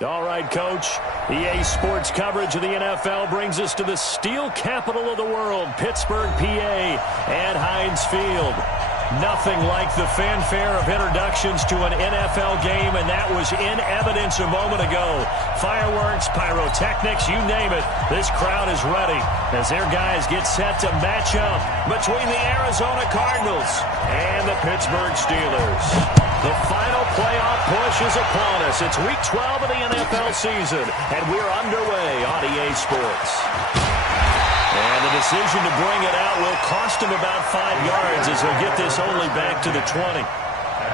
All right, Coach. EA Sports coverage of the NFL brings us to the steel capital of the world, Pittsburgh, PA, at Heinz Field. Nothing like the fanfare of introductions to an NFL game, and that was in evidence a moment ago. Fireworks, pyrotechnics, you name it. This crowd is ready as their guys get set to match up between the Arizona Cardinals and the Pittsburgh Steelers. The final playoff push is upon us. It's Week 12 of the NFL season, and we're underway on EA Sports. And the decision to bring it out will cost him about 5 yards as he'll get this only back to the 20. At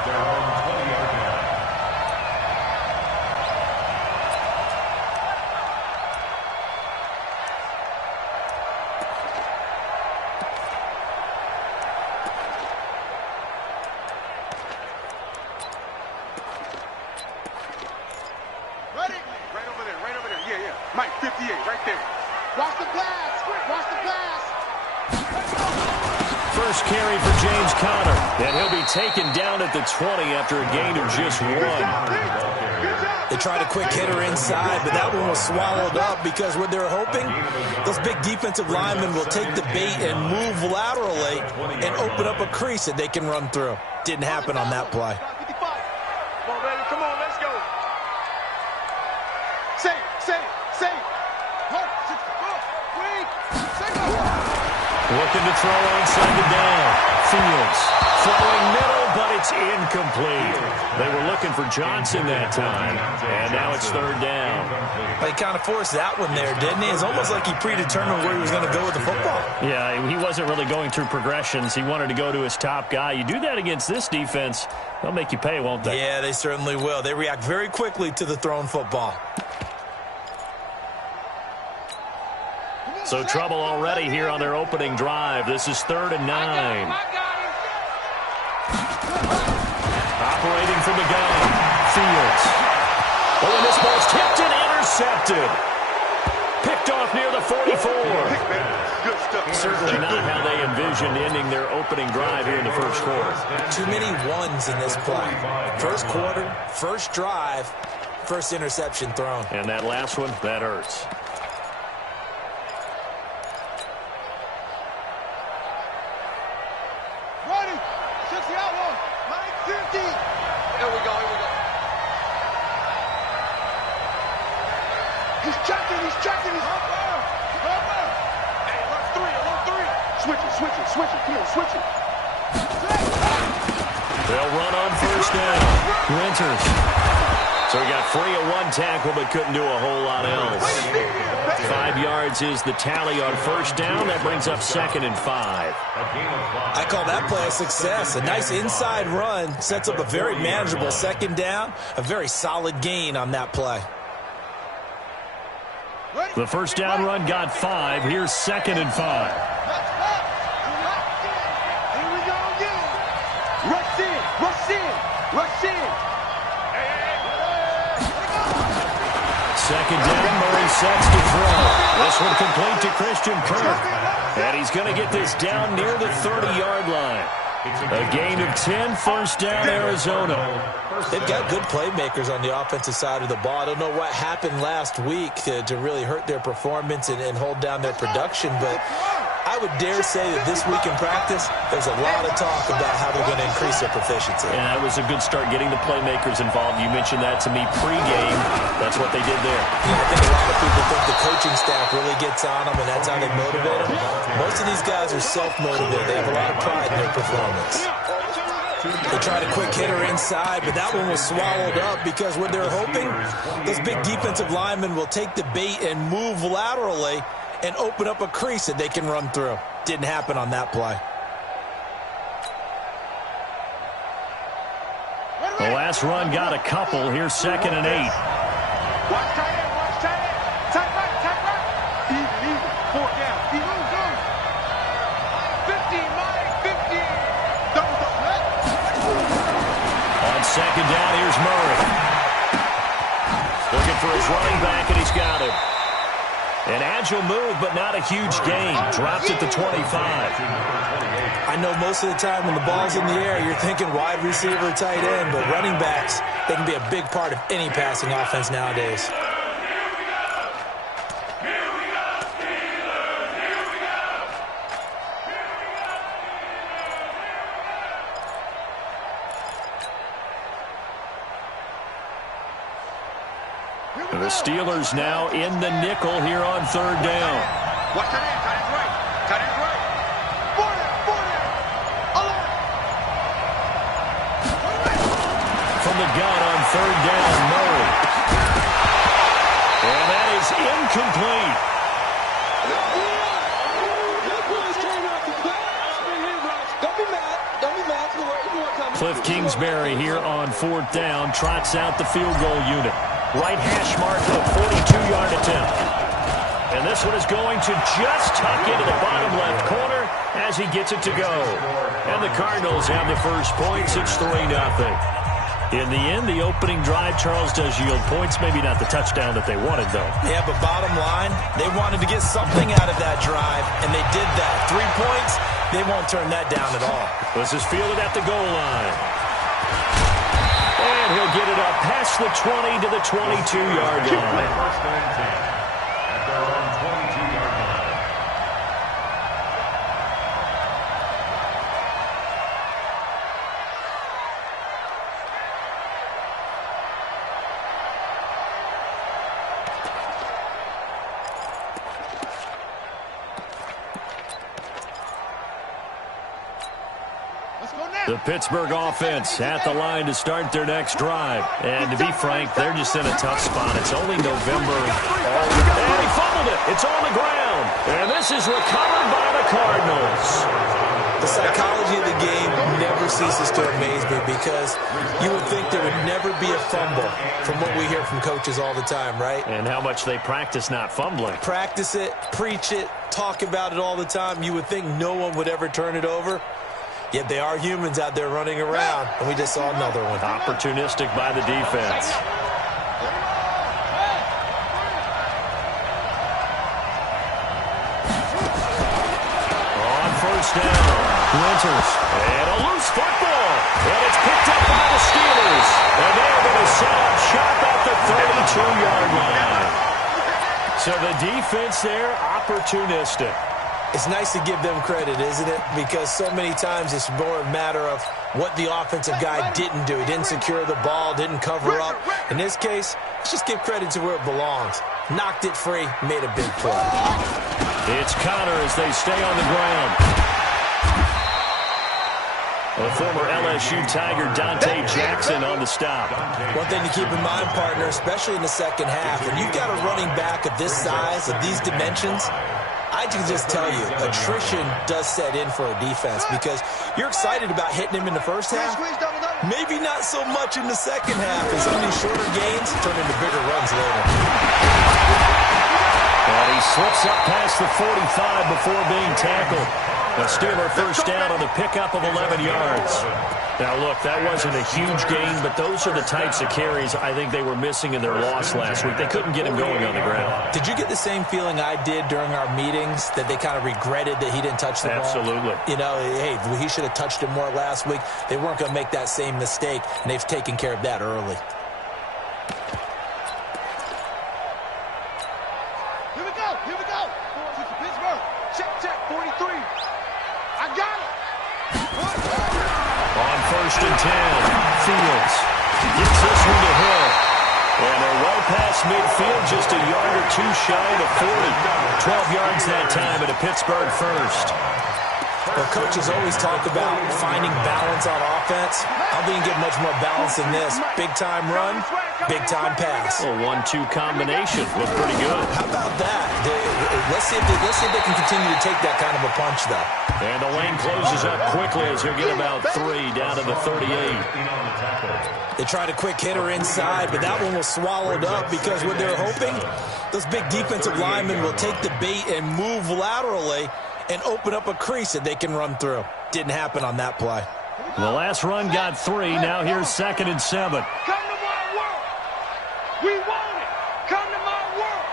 their own 20-yard line. Ready? Right over there, right over there. Yeah, yeah. Mike, 58, right there. Watch the pass. Watch the pass. First carry for James Conner, and he'll be taken down at the 20 after a gain of just 1. They tried a quick hitter inside, but that one was swallowed up because what they're hoping, those big defensive linemen will take the bait and move laterally and open up a crease that they can run through. Didn't happen on that play. Come on, baby. Come on, let's go. Say. Looking to throw on second down. Fields throwing middle, but it's incomplete. They were looking for Johnson that time, and now it's third down. He kind of forced that one there, didn't he? It's almost like he predetermined where he was going to go with the football. Yeah, he wasn't really going through progressions. He wanted to go to his top guy. You do that against this defense, they'll make you pay, won't they? Yeah, they certainly will. They react very quickly to the thrown football. So trouble already here on their opening drive. This is 3rd and 9. Operating from the gun. Fields. Oh, and this ball's tipped and intercepted. Picked off near the 44. Certainly not how they envisioned ending their opening drive here in the first quarter. Too many ones in this play. First quarter, first drive, first interception thrown. And that last one, that hurts. Switch it. Come on, switch it. They'll run on first down. Winters. So he got free of 1 tackle, but couldn't do a whole lot else. 5 yards is the tally on first down. That brings up 2nd and 5. I call that play a success. A nice inside run sets up a very manageable second down. A very solid gain on that play. The first down run got 5. Here's 2nd and 5. Rush in. Second down, Murray sets to throw. This one complete to Christian Kirk. And he's going to get this down near the 30-yard line. A gain of 10, first down, Arizona. They've got good playmakers on the offensive side of the ball. I don't know what happened last week to really hurt their performance and hold down their production, but I would dare say that this week in practice, there's a lot of talk about how they're going to increase their proficiency. And that was a good start getting the playmakers involved. You mentioned that to me pregame. That's what they did there. Yeah, I think a lot of people think the coaching staff really gets on them, and that's how they motivate them. Most of these guys are self-motivated. They have a lot of pride in their performance. They tried a quick hitter inside, but that one was swallowed up because what they're hoping, those big defensive linemen will take the bait and move laterally and open up a crease that they can run through. Didn't happen on that play. The last run got a couple. Here's 2nd and 8. Watch tight end. Tight right. Even. 4 down. Even. 15, Mike. 15. Double. On second down, here's Murray. Looking for his running back, and he's got him. An agile move, but not a huge gain. Drops at the 25. I know most of the time when the ball's in the air, you're thinking wide receiver, tight end, but running backs, they can be a big part of any passing offense nowadays. The Steelers now in the nickel here on third down. Watch that in. Tight end's right. Tight end's right. From the gun on third down, Murray. And that is incomplete. Cliff Kingsbury here on fourth down trots out the field goal unit. Right hash mark of 42-yard attempt. And this one is going to just tuck into the bottom left corner as he gets it to go. And the Cardinals have the first points. It's 3-0. In the end, the opening drive, Charles, does yield points. Maybe not the touchdown that they wanted, though. Yeah, but bottom line, they wanted to get something out of that drive, and they did that. 3 points, they won't turn that down at all. This is fielded at the goal line. And he'll get it up past the 20 to the 22-yard line. First and 10 at their own 22-yard line. The Pittsburgh offense at the line to start their next drive. And to be frank, they're just in a tough spot. It's only November. And he fumbled it. It's on the ground. And this is recovered by the Cardinals. The psychology of the game never ceases to amaze me because you would think there would never be a fumble from what we hear from coaches all the time, right? And how much they practice not fumbling. Practice it, preach it, talk about it all the time. You would think no one would ever turn it over. Yet they are humans out there running around, and we just saw another one. Opportunistic by the defense. On first down, Winters. And a loose football. And it's picked up by the Steelers. And they're going to set up shop at the 32-yard line. So the defense there, opportunistic. It's nice to give them credit, isn't it? Because so many times it's more a matter of what the offensive guy didn't do. He didn't secure the ball, didn't cover up. In this case, let's just give credit to where it belongs. Knocked it free, made a big play. It's Connor as they stay on the ground. The former LSU Tiger Dante Jackson on the stop. One thing to keep in mind, partner, especially in the second half, when you've got a running back of this size, of these dimensions, I can just tell you, attrition does set in for a defense because you're excited about hitting him in the first half. Maybe not so much in the second half as some of these shorter gains turn into bigger runs later. And he slips up past the 45 before being tackled. A Steeler first down on the pickup of 11 yards. Now, look, that wasn't a huge gain, but those are the types of carries I think they were missing in their loss last week. They couldn't get him going on the ground. Did you get the same feeling I did during our meetings, that they kind of regretted that he didn't touch the ball? Absolutely. You know, hey, he should have touched it more last week. They weren't going to make that same mistake, and they've taken care of that early. Here we go. Here we go. Pittsburgh. Check, 43. I got it. On first and 10, Fields gets this one to Hill. And they're well past midfield, just a yard or two shy of 40. 12 yards that time at a Pittsburgh first. Well, coaches always talk about finding balance on offense. I don't think you get much more balance than this. Big-time run, big-time pass. A 1-2 combination. Looked pretty good. How about that? Let's see if they can continue to take that kind of a punch, though. And the lane closes up quickly as he'll get about 3 down to the 38. They tried a quick hitter inside, but that one was swallowed up because what they're hoping, those big defensive linemen will take the bait and move laterally and open up a crease that they can run through. Didn't happen on that play. The last run got 3. Now here's 2nd and 7. Come to my world. We want it. Come to my world.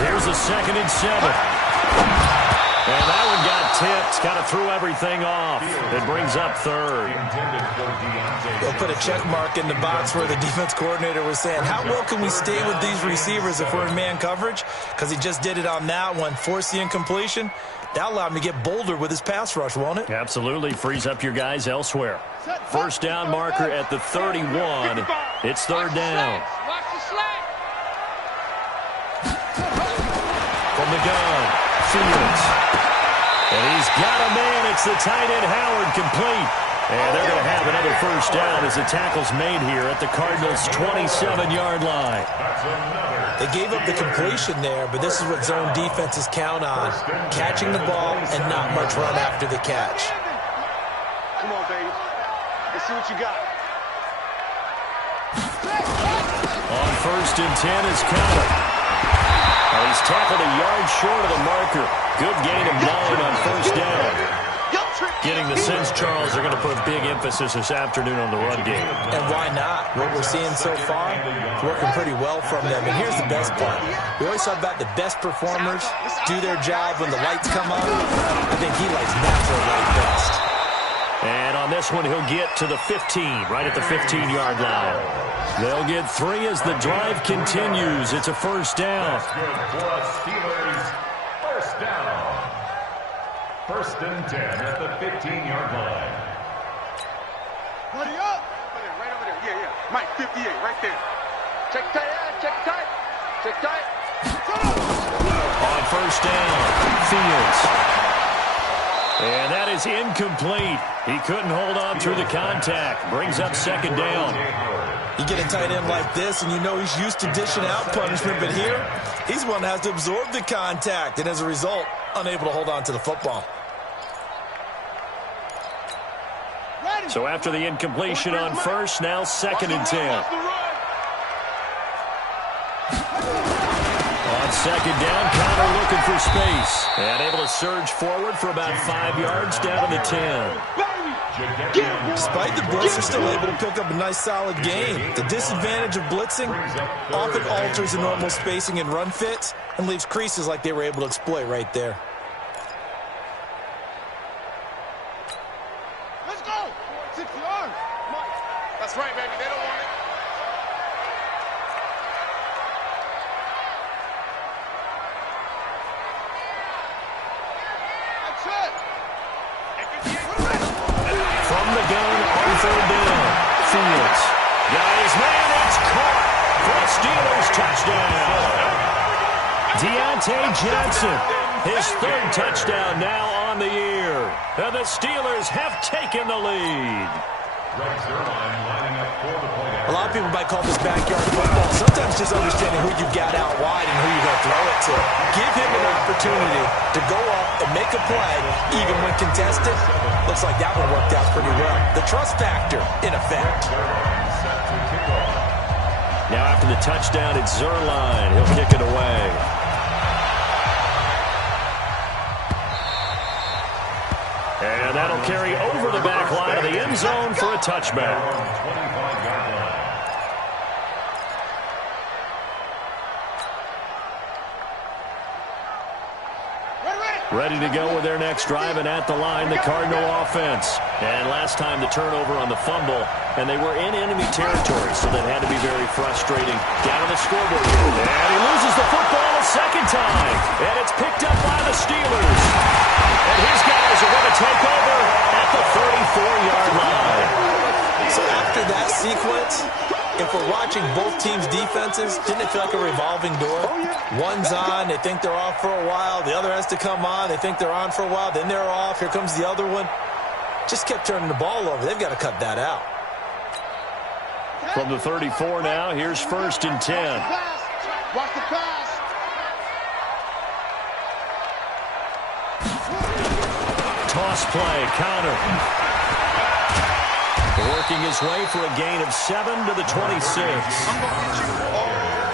Here's a 2nd and 7. And that one got tipped. Kind of threw everything off. It brings up 3rd. They'll put a check mark in the box where the defense coordinator was saying, how well can we stay with these receivers if we're in man coverage? Because he just did it on that one. Force the incompletion. That allowed him to get bolder with his pass rush, won't it? Absolutely. Frees up your guys elsewhere. First down marker at the 31. It's 3rd down. From the gun, Fields. And he's got a man. It's the tight end, Howard, complete. And they're going to have another first down as the tackle's made here at the Cardinals' 27-yard line. They gave up the completion there, but this is what zone defenses count on. Catching the ball and not much run after the catch. Come on, baby. Let's see what you got. On 1st and 10 is Counter. He's tackled a yard short of the marker. Good gain of 9 on 1st down. Getting the sense, Charles, they're going to put big emphasis this afternoon on the run game. And why not? What we're seeing so far is working pretty well from them. And here's the best part. We always talk about the best performers do their job when the lights come on. I think he likes natural light best. And on this one, he'll get to the 15, right at the 15-yard line. They'll get 3 as the drive continues. It's a first down. That's good for a Steelers first down. 1st and 10 at the 15-yard line. Buddy up. Right over there. Yeah, yeah. Mike, 58, right there. Check tight, check tight. Check tight. On 1st down, Fields. And that is incomplete. He couldn't hold on through the contact. Brings up 2nd down. You get a tight end like this, and you know he's used to dishing out punishment, but here, he's the one that has to absorb the contact, and as a result, unable to hold on to the football. So after the incompletion on 1st, now 2nd and 10. On 2nd down, Connor looking for space. And able to surge forward for about 5 yards down to the 10. Despite the blitz, they're still able to pick up a nice solid gain. The disadvantage of blitzing often alters the normal spacing and run fits and leaves creases like they were able to exploit right there. Let's go. 6 yards. That's right, baby. They don't want it. That's it. From the gun on 3rd down, Fields. Got his man, it's caught for a Steelers touchdown. Deontay Johnson, his 3rd touchdown now on the year. And the Steelers have taken the lead. A lot of people might call this backyard football. Sometimes just understanding who you've got out wide and who you're going to throw it to. Give him an opportunity to go up and make a play, even when contested. Looks like that one worked out pretty well. The trust factor, in effect. Now after the touchdown, it's Zerline. He'll kick it away. And that'll carry over the back line of the end zone for a touchback. Ready to go with their next drive, and at the line, the Cardinal offense. And last time the turnover on the fumble, and they were in enemy territory, so that had to be very frustrating. Down on the scoreboard here, and he loses the football a 2nd time, and it's picked up by the Steelers. And his guys are going to take over at the 34-yard line. So after that sequence, if we're watching both teams' defenses, didn't it feel like a revolving door? One's on, they think they're off for a while. The other has to come on, they think they're on for a while. Then they're off, here comes the other one. Just kept turning the ball over. They've got to cut that out. From the 34 now, here's 1st and 10. Watch the pass. Toss play, Connor. Working his way for a gain of 7 to the 26.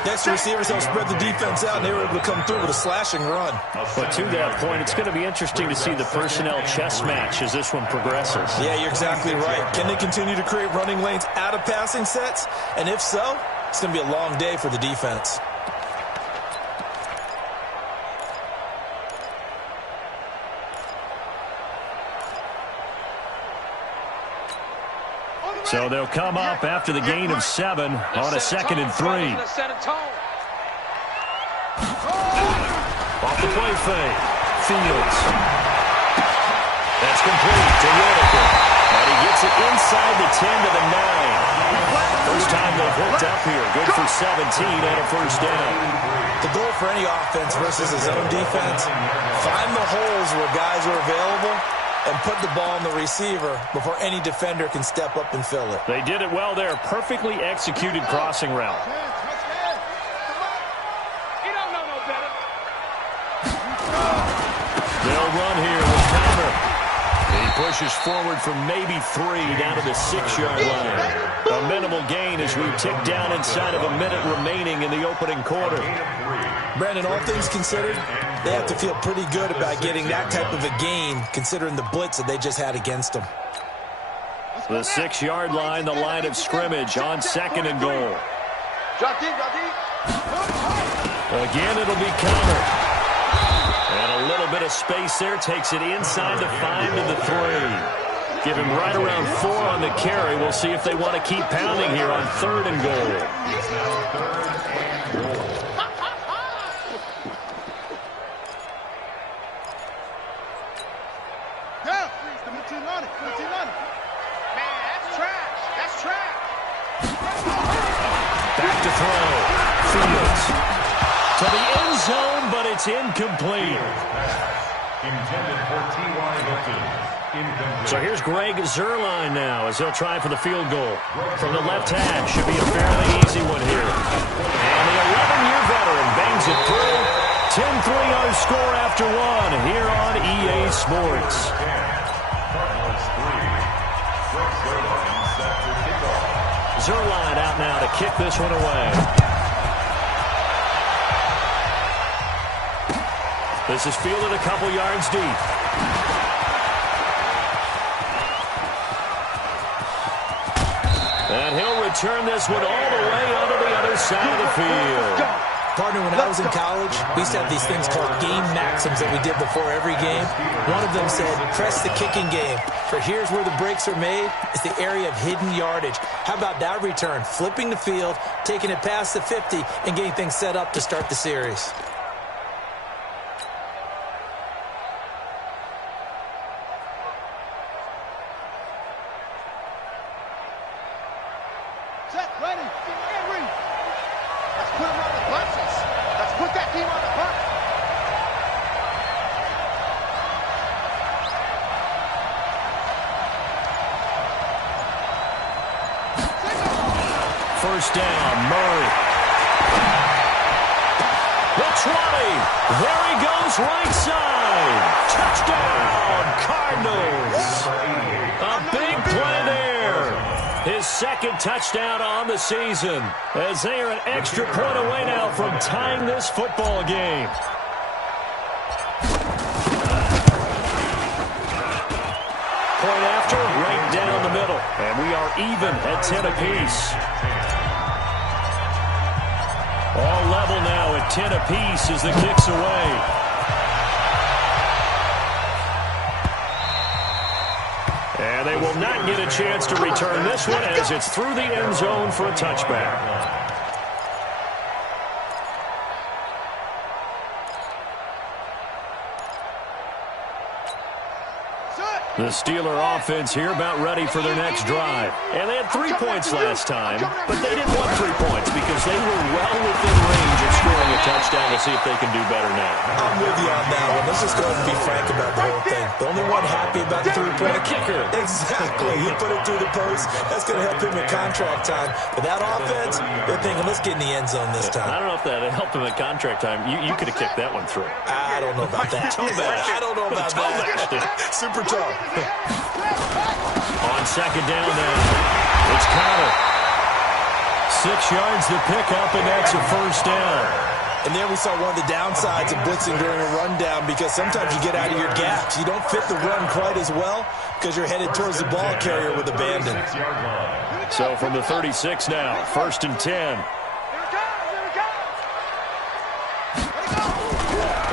Next, the receivers helped spread the defense out, and they were able to come through with a slashing run. But to that point, it's going to be interesting to see the personnel chess match as this one progresses. Yeah, you're exactly right. Can they continue to create running lanes out of passing sets? And if so, it's going to be a long day for the defense. So they'll come up after the gain of 7 on a 2nd and 3. Off the play fake. Fields. That's complete to Whitaker. And he gets it inside the 10 to the 9. First time they've hooked up here. Good for 17 and a first down. The goal for any offense versus a zone defense, find the holes where guys are available and put the ball on the receiver before any defender can step up and fill it. They did it well there. Perfectly executed crossing route. They'll run here with Counter. He pushes forward from maybe 3 down to the 6-yard line. A minimal gain as we tick down inside of a minute remaining in the opening quarter. Brandon, all things considered, they have to feel pretty good about getting that type of a gain considering the blitz that they just had against them. The 6-yard line, the line of scrimmage on 2nd and goal. Again, it'll be Counter. And a little bit of space there. Takes it inside the 5 to the 3. Give him right around 4 on the carry. We'll see if they want to keep pounding here on 3rd and goal. Back to throw. Fields. To the end zone, but it's incomplete. Intended for T.Y. Hilton. Incomplete. So here's Greg Zuerlein now as he'll try for the field goal. From the left hash, should be a fairly easy one here. And the 11-year veteran bangs it through. 10-3 our score after 1 here on EA Sports. Cardinals 3. Greg Zuerlein set to kick off. Zuerlein out now to kick this one away. This is fielded a couple yards deep. And he'll return this one all the way onto the other side of the field. Partner, when I was in college, we used to have these things called game maxims that we did before every game. One of them said, press the kicking game. For here's where the breaks are made. It's the area of hidden yardage. How about that return? Flipping the field, taking it past the 50, and getting things set up to start the series. First down, Murray. The 20. There he goes, right side. Touchdown, Cardinals. A big play there. His 2nd touchdown on the season, as they are an extra point away now from tying this football game. Point after, right down the middle. And we are even at 10 apiece. All level now at 10 apiece as the kick's away. And they will not get a chance to return this one as it's through the end zone for a touchback. The Steeler offense here about ready for their next drive. And they had 3 points last time, but they didn't want 3 points because they were well within range of scoring a touchdown. To see if they can do better now. I'm with you on that one. Let's just go ahead and be frank about the whole thing. The only one happy about the 3-point kicker. Exactly. He put it through the post. That's going to help him in contract time. But that offense, they're thinking, let's get in the end zone this time. I don't know if that helped him in contract time. You could have kicked that one through. I don't know about that. I don't know about that. Super tough. On 2nd down now, it's Counter. 6 yards to pick up, and that's a first down. And there we saw one of the downsides of blitzing during a rundown, because sometimes you get out of your gaps. You don't fit the run quite as well because you're headed towards the ball carrier with abandon. So from the 36 now, 1st and 10.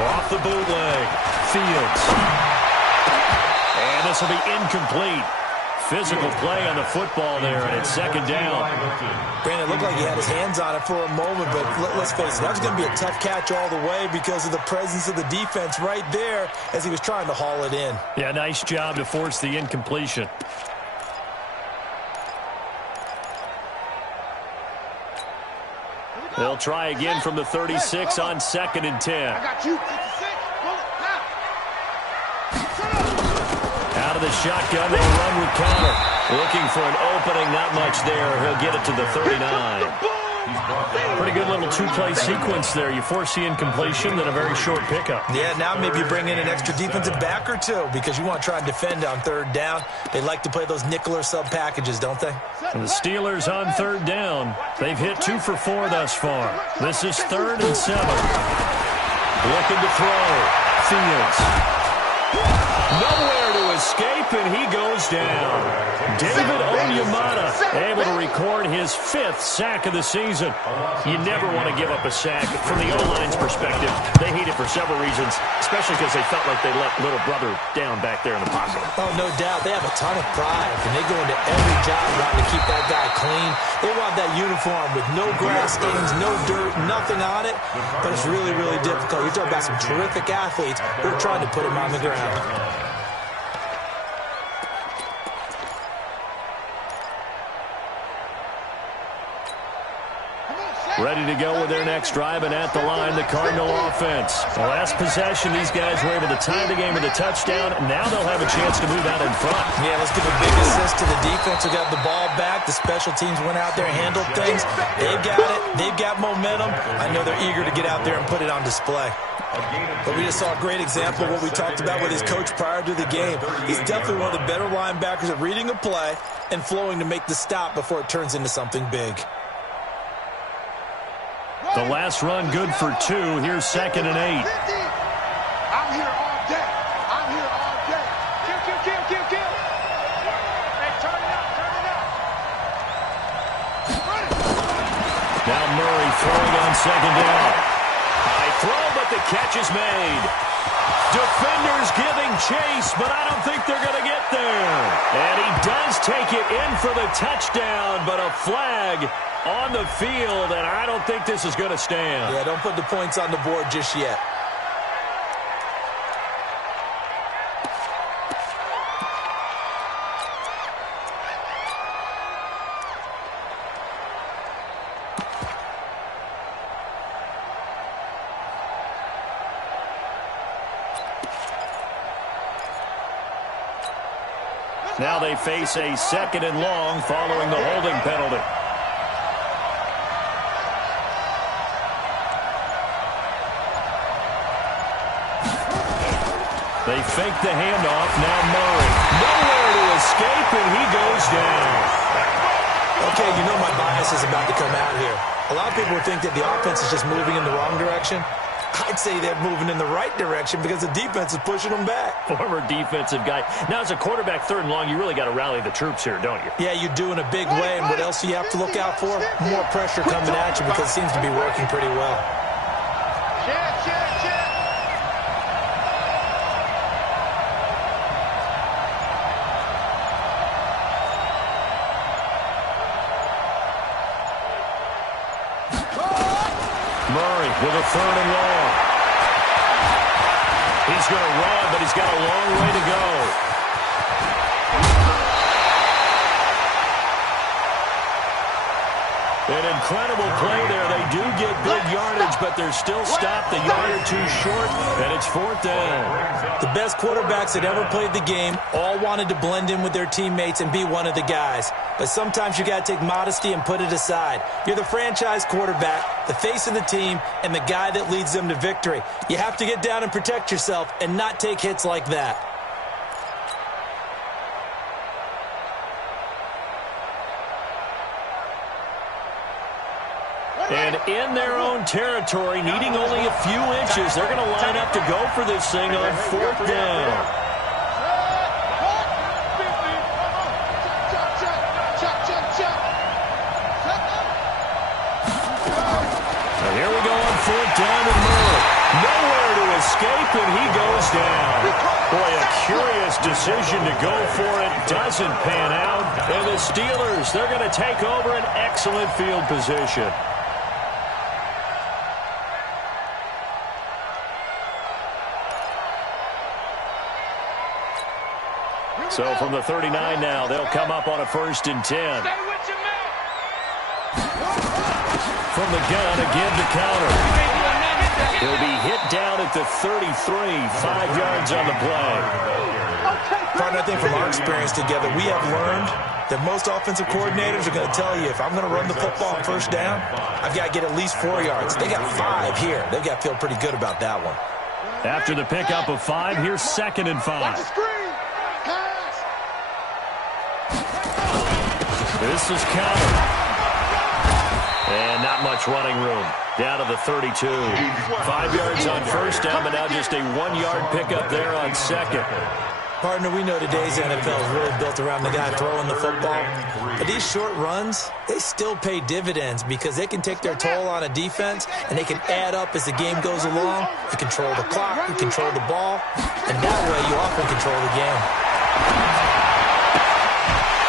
Off the bootleg, Fields. And this will be incomplete. physical play on the football there, and it's second down. Brandon, it looked like he had his hands on it for a moment, but let's face it, that was going to be a tough catch all the way because of the presence of the defense right there as he was trying to haul it in. Yeah, nice job to force the incompletion. They'll try again from the 36 on 2nd and 10. I got you. 66. Out of the shotgun, they'll run with Connor. Looking for an opening, not much there. He'll get it to the 39. Pretty good little two-play sequence there. You force the incompletion, then a very short pickup. Yeah, now maybe bring in an extra defensive back or two because you want to try and defend on 3rd down. They like to play those nickel or sub packages, don't they? And the Steelers on 3rd down. They've hit 2 for 4 thus far. This is 3rd and 7. Looking to throw. Fields. Nowhere to escape, and he goes down. David Onyemata able to record his 5th sack of the season. You never want to give up a sack. From the O-line's perspective, they hate it for several reasons, especially because they felt like they let little brother down back there in the pocket. Oh, no doubt. They have a ton of pride, and they go into every job trying to keep that guy clean. They want that uniform with no grass stains, no dirt, nothing on it, but it's really, really difficult. You're talking about some terrific athletes who are trying to put him on the ground. Ready to go with their next drive, and at the line, the Cardinal offense. The last possession, these guys were able to tie the game with a touchdown. Now they'll have a chance to move out in front. Yeah, let's give a big assist to the defense who got the ball back. The special teams went out there and handled things. They've got it. They've got momentum. I know they're eager to get out there and put it on display. But we just saw a great example of what we talked about with his coach prior to the game. He's definitely one of the better linebackers at reading a play and flowing to make the stop before it turns into something big. The last run good for 2. Here's 2nd and 8. I'm here all day. I'm here all day. Kill. Hey, turn it up. Run it. Now Murray throwing on 2nd down. High throw, but the catch is made. Defenders giving chase, but I don't think they're going to get there. And he does take it in for the touchdown, but a flag on the field, and I don't think this is going to stand. Yeah, don't put the points on the board just yet. Now they face a 2nd and long following the holding penalty. They fake the handoff. Now Murray. Nowhere to escape, and he goes down. Okay, you know my bias is about to come out here. A lot of people think that the offense is just moving in the wrong direction. I'd say they're moving in the right direction because the defense is pushing them back. Former defensive guy. Now, as a quarterback 3rd and long, you really got to rally the troops here, don't you? Yeah, you do in a big way. And what else do you have to look out for? More pressure coming at you because it seems to be working pretty well. Check. Murray with a 3rd and long. He's going to run, but he's got a long way to go. An incredible play there. They do get good yardage, but they're still stopped a yard or 2 short, and it's 4th down. The best quarterbacks that ever played the game all wanted to blend in with their teammates and be one of the guys. But sometimes you got to take modesty and put it aside. You're the franchise quarterback, the face of the team, and the guy that leads them to victory. You have to get down and protect yourself and not take hits like that. And in their own territory, needing only a few inches, they're going to line up to go for this thing on 4th down. And here we go on 4th down and Murray. Nowhere to escape, and he goes down. Boy, a curious His decision to go for it doesn't pan out. And the Steelers, they're going to take over an excellent field position. So from the 39 now, they'll come up on a 1st and 10. From the gun, again to counter. He'll be hit down at the 33, 5 yards on the play. Partner, I think from our experience together, we have learned that most offensive coordinators are going to tell you, if I'm going to run the football on 1st down, I've got to get at least 4 yards. They got 5 here. They've got to feel pretty good about that one. After the pickup of 5, here's 2nd and 5. This is countered. And not much running room. Down to the 32. 5 yards on 1st down, but now just a 1-yard pickup there on 2nd. Partner, we know today's NFL is really built around the guy throwing the football. But these short runs, they still pay dividends because they can take their toll on a defense, and they can add up as the game goes along. You control the clock, you control the ball, and that way you often control the game.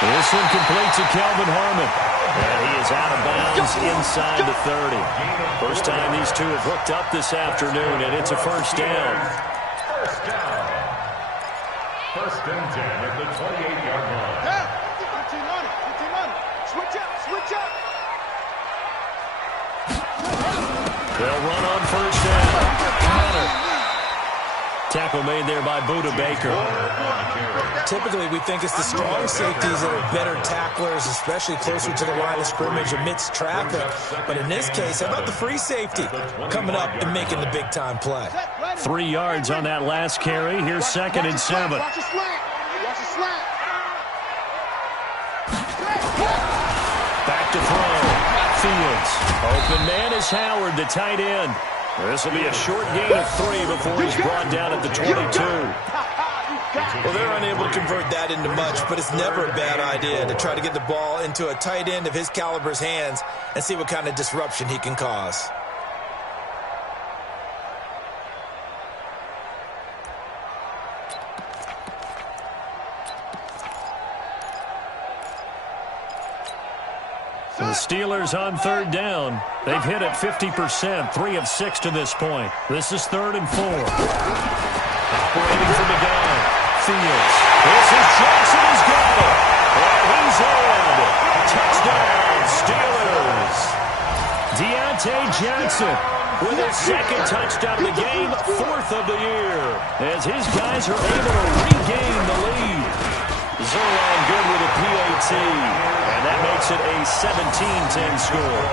This one complete to Kelvin Harmon. And he is out of bounds inside the 30. First time these two have hooked up this afternoon, and it's a 1st down. 1st and 10 at the 28-yard line. Switch up. They'll run on 1st down. Connor. Tackle made there by Buda Baker. Typically, we think it's the strong safeties that are better tacklers, especially closer to the line of scrimmage amidst traffic. But in this case, how about the free safety coming up and making the big-time play? 3 yards on that last carry. Here's 2nd and 7. Watch the slant. Back to throw. Fields. Open man is Howard, the tight end. This will be a short gain of 3 before he's brought down at the 22. Well, they're unable to convert that into much, but it's never a bad idea to try to get the ball into a tight end of his caliber's hands and see what kind of disruption he can cause. The Steelers on 3rd down. They've hit it 50%, 3 of 6 to this point. This is 3rd and 4. Operating from the gun. Fields. This is Jackson. He's got it. And he's in. Touchdown, Steelers. Deontay Johnson with his 2nd touchdown of the game, 4th of the year, as his guys are able to regain the lead. Zerline good with a PAT, and that makes it a 17-10 score.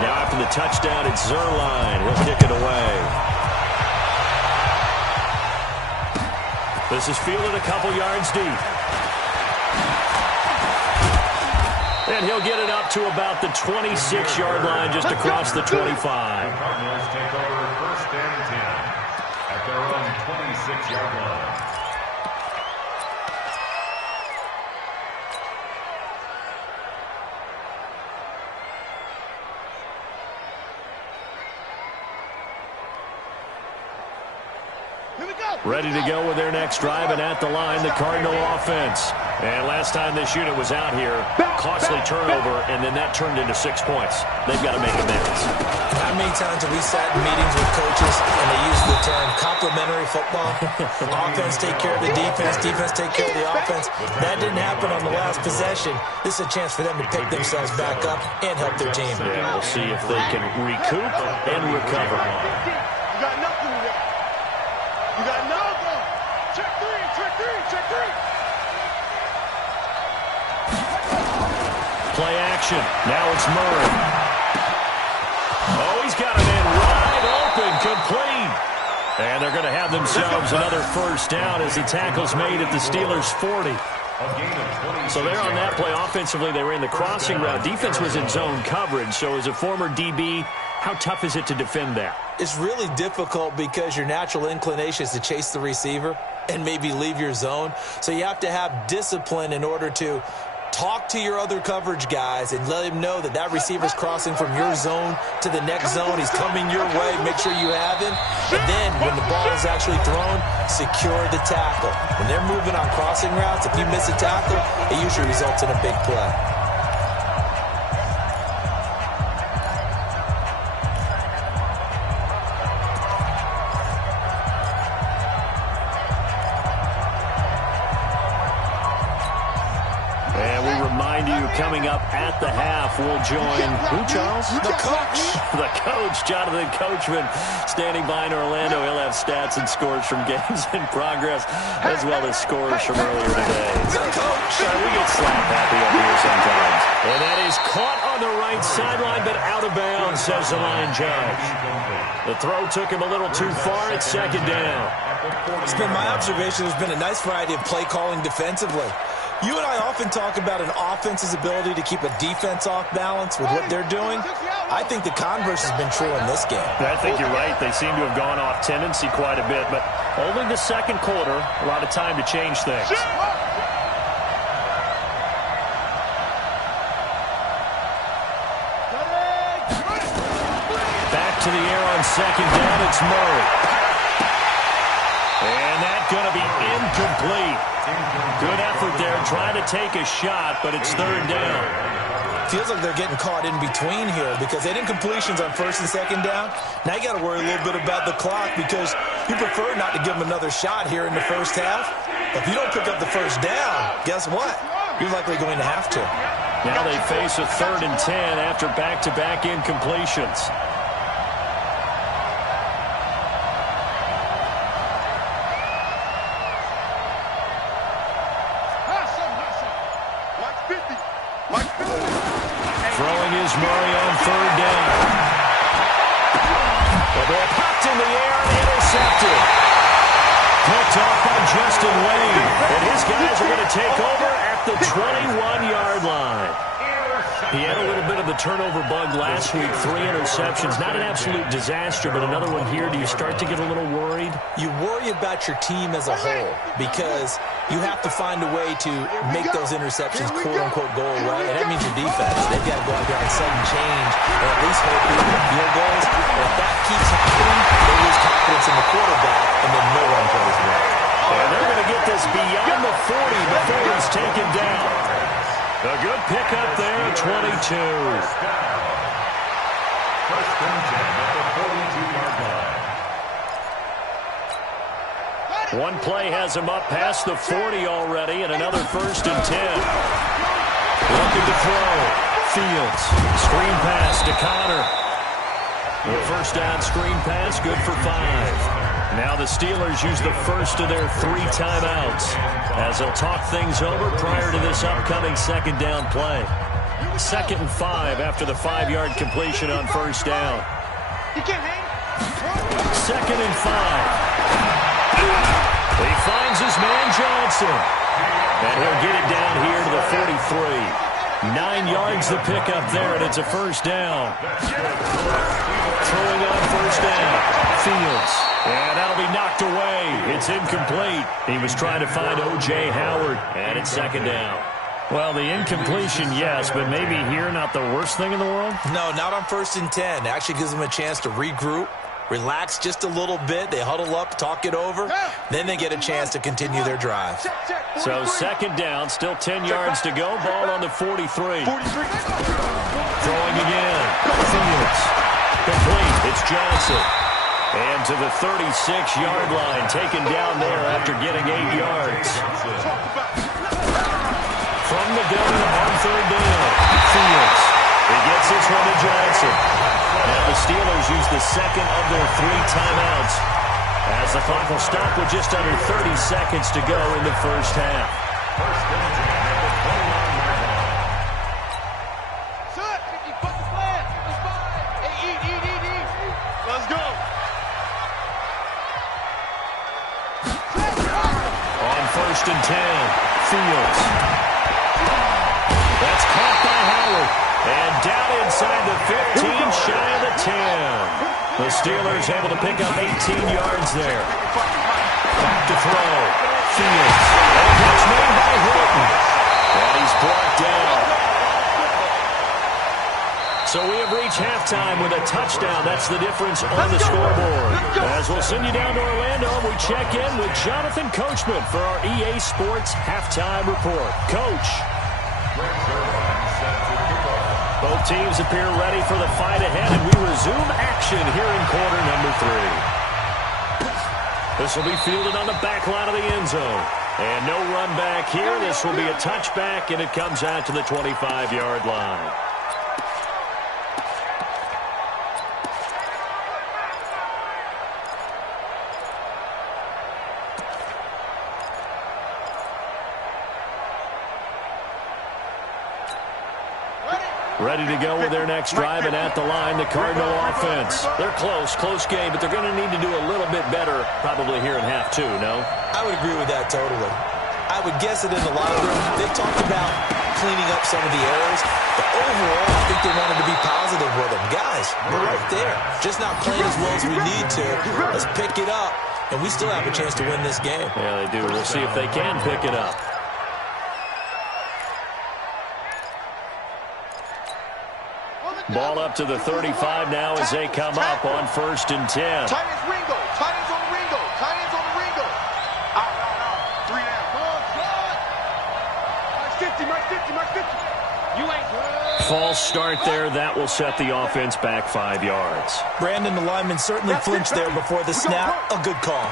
Now after the touchdown, it's Zerline. He'll kick it away. This is fielded a couple yards deep. And he'll get it up to about the 26-yard line just across the 25. The Cardinals take over 1st and 10 at their own 26-yard line. Ready to go with their next drive, and at the line, the Cardinal offense. And last time this unit was out here, costly turnover, and then that turned into 6 points. They've got to make amends. How many times have we sat in meetings with coaches and they use the term complementary football? Offense take care of the defense, defense take care of the offense. That didn't happen on the last possession. This is a chance for them to pick themselves back up and help their team. Yeah, we'll see if they can recoup and recover. You got nothing to do. You got no ball. Check 3. Play action. Now it's Murray. Oh, he's got it in wide open, complete. And they're going to have themselves another 1st down as the tackle's made at the Steelers' 40. So they're on that play. Offensively, they were in the crossing route. Defense was in zone coverage. So as a former DB, how tough is it to defend that? It's really difficult because your natural inclination is to chase the receiver and maybe leave your zone. So you have to have discipline in order to talk to your other coverage guys and let him know that that receiver's crossing from your zone to the next zone. He's coming your way. Make sure you have him. And then when the ball is actually thrown, secure the tackle. When they're moving on crossing routes, if you miss a tackle, it usually results in a big play. Coming up at the half, we'll join who, Charles? The coach. The coach, Jonathan Coachman, standing by in Orlando. He'll have stats and scores from games in progress, as well as scores from earlier today. The coach. We get slap happy up here sometimes. And that is caught on the right sideline, but out of bounds, says the line judge. The throw took him a little too far. It's second down. It's been my observation. There's been a nice variety of play calling defensively. You and I often talk about an offense's ability to keep a defense off balance with what they're doing. I think the converse has been true in this game. I think you're right. They seem to have gone off tendency quite a bit, but only the second quarter, a lot of time to change things. Back to the air on second down. It's Murray. And that's going to be incomplete. Good effort there, trying to take a shot, but it's third down. Feels like they're getting caught in between here because they did completions on first and second down. Now you got to worry a little bit about the clock because you prefer not to give them another shot here in the first half. If you don't pick up the first down, guess what? You're likely going to have to. Now they face a 3rd and 10 after back-to-back incompletions. Throwing is Murray on 3rd down. The ball popped in the air and intercepted. Picked off by Justin Wade. And his guys are going to take over at the 21-yard line. He had a little bit of the turnover bug last week. 3 interceptions. Not an absolute disaster, but another one here. Do you start to get a little worried? You worry about your team as a whole because you have to find a way to make those interceptions quote-unquote go away, and that means your defense. They've got to go out there and sudden change and at least hold people to field goals. And if that keeps happening, they lose confidence in the quarterback, and then no one plays well. And they're going to get this beyond the 40 before he's taken down. A good pickup there, 22. First and 10 at the 42-yard line. One play has him up past the 40 already, and another 1st and 10. Looking to throw. Fields. Screen pass to Connor. The first down screen pass, good for 5. Now the Steelers use the first of their 3 timeouts as they'll talk things over prior to this upcoming second down play. 2nd and 5 after the 5-yard completion on first down. 2nd and 5. He finds his man Johnson. And he'll get it down here to the 43. 9 yards the pickup there, and it's a first down. Throwing on first down. Fields. And that'll be knocked away. It's incomplete. He was trying to find O.J. Howard, and it's second down. Well, the incompletion, yes, but maybe here not the worst thing in the world? No, not on 1st and 10. It actually gives them a chance to regroup, relax just a little bit. They huddle up, talk it over. Then they get a chance to continue their drive. So second down, still 10 yards to go. Ball on the 43. Throwing again. Fields. Complete. It's Johnson. And to the 36-yard line, taken down there after getting 8 yards. From the gun on 3rd down. Fields. He gets this one to Johnson. Now the Steelers use the second of their 3 timeouts as the clock will stop with just under 30 seconds to go in the first half. First and 10 at the 21-yard line. Son, you put the plan. It's fine. Hey, eat. Let's go. On 1st and 10, Fields. That's caught by Howard. And down inside the 15, shy of the 10. The Steelers able to pick up 18 yards there. Back to throw. Fields. And a catch made by Horton. And he's brought down. So we have reached halftime with a touchdown. That's the difference on the scoreboard. As we'll send you down to Orlando, we check in with Jonathan Coachman for our EA Sports Halftime Report. Coach. Both teams appear ready for the fight ahead, and we resume action here in quarter number 3. This will be fielded on the back line of the end zone. And no run back here. This will be a touchback, and it comes out to the 25-yard line. Ready to go with their next drive, and at the line, the Cardinal offense. They're close game, but they're going to need to do a little bit better probably here in half 2, no? I would agree with that totally. I would guess that in the locker room, they've talked about cleaning up some of the errors, but overall, I think they wanted to be positive with them. Guys, we're right there. Just not playing as well as we need to. Let's pick it up, and we still have a chance to win this game. Yeah, they do. We'll see if they can pick it up. Ball up to the 35 now as they come up on 1st and 10. Tight ends Ringo. Tight ends on Ringo. Tight ends on Ringo. Out. 3 down. Mark 50. You ain't. False start there. That will set the offense back 5 yards. Brandon, the lineman certainly flinched there before the snap. A good call.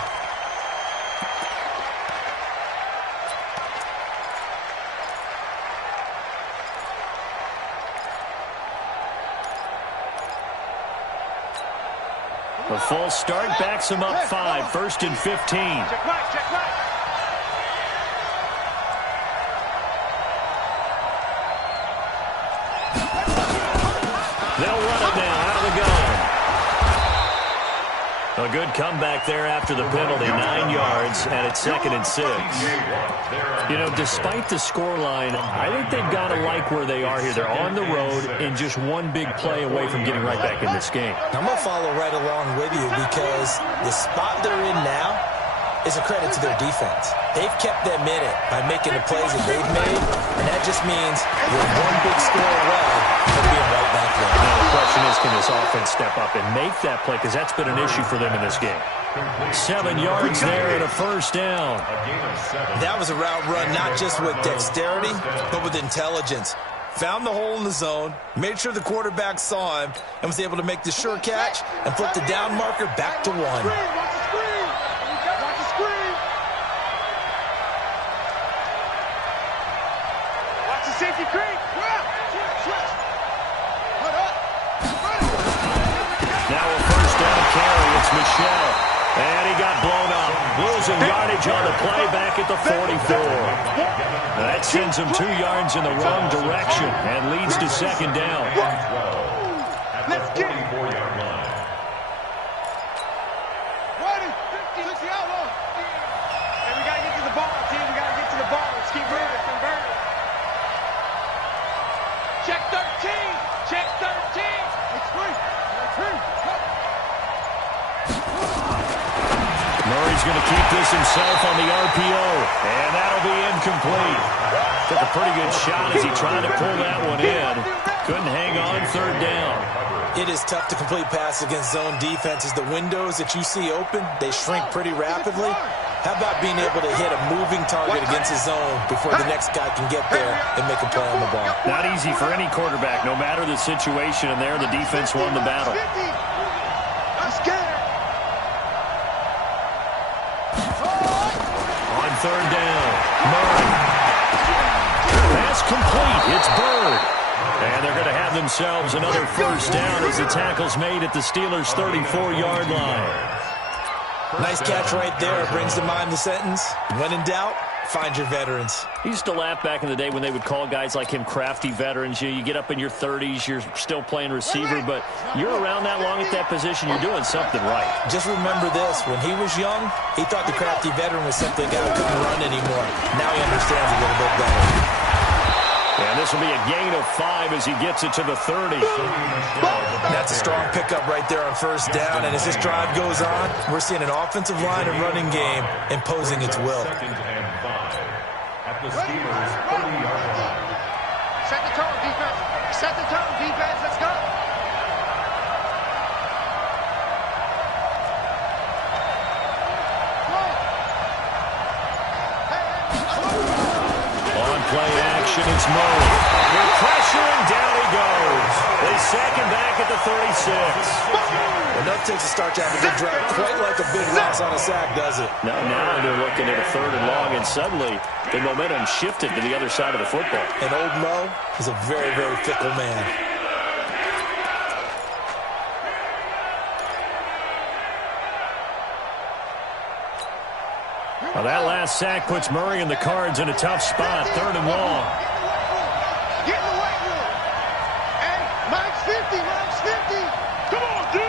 A false start backs him up 5, 1st and 15. Check right. They'll run it now out of the gun. A good comeback there after the penalty, 9 yards, and it's 2nd and 6. You know, despite the scoreline, I think they've got to like where they are here. They're on the road and just one big play away from getting right back in this game. I'm going to follow right along with you because the spot they're in now is a credit to their defense. They've kept them in it by making the plays that they've made, and that just means we're one big score away from being right back there. Now the question is, can this offense step up and make that play? Because that's been an issue for them in this game. 7 yards there and a 1st down. That was a route run not just with dexterity, but with intelligence. Found the hole in the zone, made sure the quarterback saw him, and was able to make the sure catch and flip the down marker back to 1. Safety creep. Now a 1st down carry. It's Michelle. And he got blown up. Losing yardage on the play back at the 44. That sends him 2 yards in the wrong direction and leads to 2nd down. Let's get it. Ready. 60 out long. And we got to get to the ball, team. We got to get to the ball. Let's keep moving. Check 13. Check 13. Murray's going to keep this himself on the RPO, and that'll be incomplete. Took a pretty good shot as he tried to pull that one in. Couldn't hang on 3rd down. It is tough to complete passes against zone defenses. The windows that you see open, they shrink pretty rapidly. How about being able to hit a moving target against his zone before the next guy can get there and make a play on the ball? Not easy for any quarterback, no matter the situation, and there the defense won the battle. On 3rd down, Murray. Pass complete. It's Bird. And they're going to have themselves another 1st down as the tackle's made at the Steelers' 34-yard line. Nice catch right there. Brings to mind the sentence, when in doubt, find your veterans. I used to laugh back in the day when they would call guys like him crafty veterans. You get up in your 30s, you're still playing receiver, but you're around that long at that position, you're doing something right. Just remember this. When he was young, he thought the crafty veteran was simply a guy who couldn't run anymore. Now he understands a little bit better. And this will be a gain of 5 as he gets it to the 30. That's a strong pickup right there on 1st down. And as this drive goes on, we're seeing an offensive line and running game imposing its will. 2nd and 5 at the Steelers' 30-yard line. Set the tone, defense. Set the tone, defense. Let's go. On play action, it's Murray. With pressure, and down he goes. They sack him back at the 36. Enough takes to start to have a good drive. Quite like a big loss on a sack, does it? Now they're looking at a 3rd and long, and suddenly the momentum shifted to the other side of the football. And old Mo is a very, very fickle man. Well, that last sack puts Murray and the Cards in a tough spot, 3rd and long. Get in the weight room. Hey, Mike's 50, Mike's 50. Come on, D.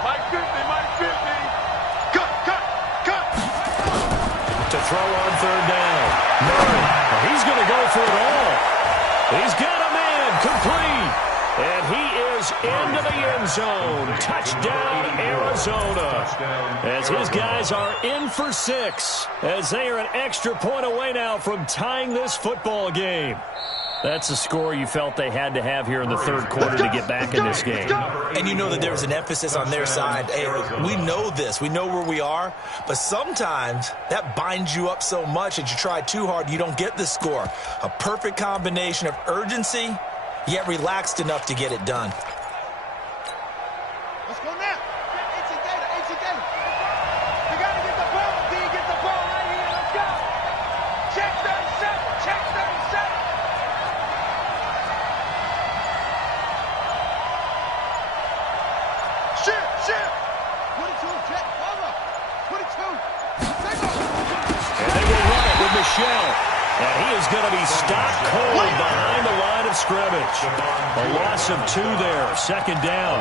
Mike 50, Mike 50. Cut. To throw on 3rd down. Murray, he's going to go for it all. He's got a man, complete. And he is into the end zone. Touchdown, Arizona. As his guys are in for 6. As they are an extra point away now from tying this football game. That's a score you felt they had to have here in the 3rd quarter to get back in this game. And you know that there was an emphasis on their side. Hey, we know this. We know where we are. But sometimes that binds you up so much that you try too hard, you don't get the score. A perfect combination of urgency, yet relaxed enough to get it done. Let's go now. AC Gator. You got to get the ball, D. Get the ball right here. Let's go. Check 37. Check 37. Shift. 22, check. Cover. 22. And they will run it with Michelle. And he is going to be stopped cold behind the line of scrimmage. A loss of 2 there, 2nd down.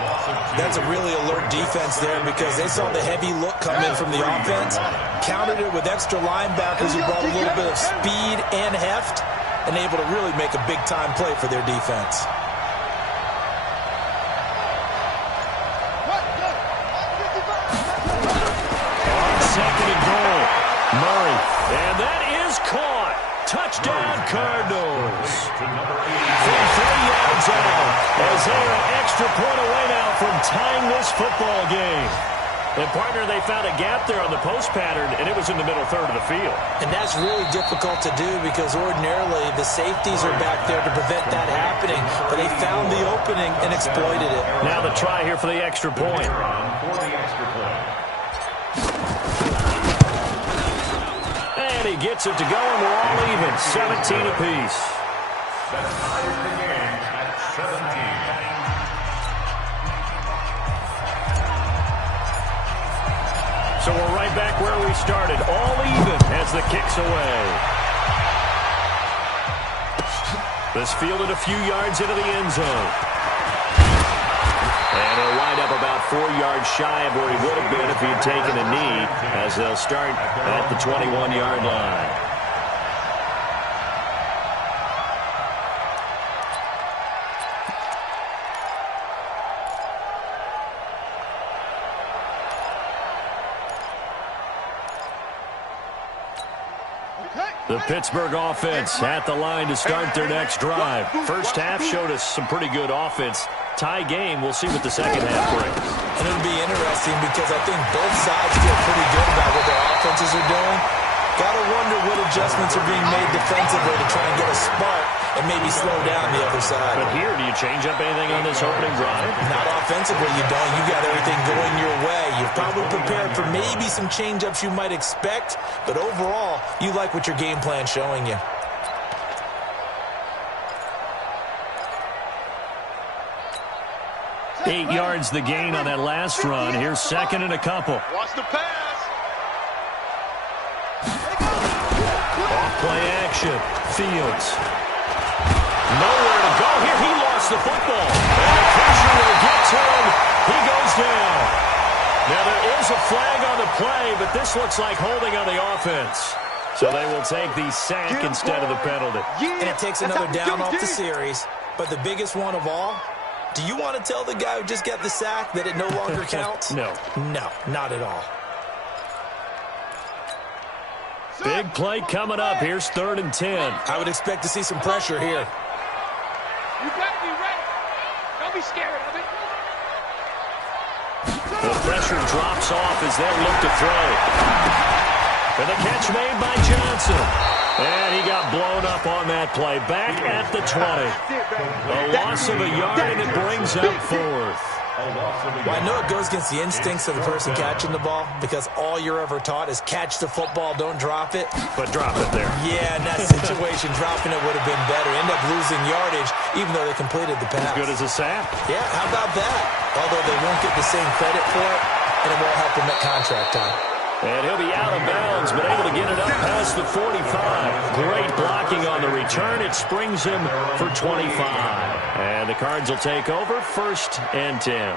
That's a really alert defense there because they saw the heavy look come in from the offense, countered it with extra linebackers who brought a little bit of speed and heft, and able to really make a big-time play for their defense. On 2nd and goal, Murray. And that is caught. Touchdown, Cardinals. From 3 yards out, as they are an extra point away now from tying this football game. And, partner, they found a gap there on the post pattern, and it was in the middle 3rd of the field. And that's really difficult to do because ordinarily the safeties are back there to prevent that happening. But they found the opening and exploited it. Now the try here for the extra point. And he gets it to go, and we're all even, 17 apiece. That ties the game at 17. So we're right back where we started, all even as the kick's away. This fielded a few yards into the end zone. And he'll wind up about 4 yards shy of where he would have been if he had taken a knee, as they'll start at the 21-yard line. The Pittsburgh offense at the line to start their next drive. First half showed us some pretty good offense. Tie game, we'll see what the second half brings. And it'll be interesting because I think both sides feel pretty good about what their offenses are doing. Got to wonder what adjustments are being made defensively to try and get a spark and maybe slow down the other side. But here, do you change up anything on this opening drive? Not offensively, you don't. You got everything going your way. You're probably prepared for maybe some change-ups you might expect, but overall, you like what your game plan's showing you. Eight yards the gain on that last run. Here's 2nd and a couple. Watch the pass. Play action. Fields. Nowhere to go here. He lost the football. And the pressure will get to him. He goes down. Now there is a flag on the play, but this looks like holding on the offense. So they will take the sack instead of the penalty. And it takes another down off the series. But the biggest one of all, do you want to tell the guy who just got the sack that it no longer counts? No. No, not at all. Big play coming up. Here's 3rd and 10. I would expect to see some pressure here. You got to be ready. Don't be scared of it. The pressure drops off as they look to throw. And the catch made by Johnson. And he got blown up on that play. Back at the 20. A loss of a yard, and it brings up 4th. Well, I know it goes against the instincts of the person catching the ball because all you're ever taught is catch the football, don't drop it. But drop it there. Yeah, in that situation, dropping it would have been better. End up losing yardage, even though they completed the pass. As good as a sack. Yeah, how about that? Although they won't get the same credit for it, and it won't help them at contract time. And he'll be out of bounds, but able to get it up past the 45. Great blocking on the return. It springs him for 25. And the Cards will take over 1st and 10.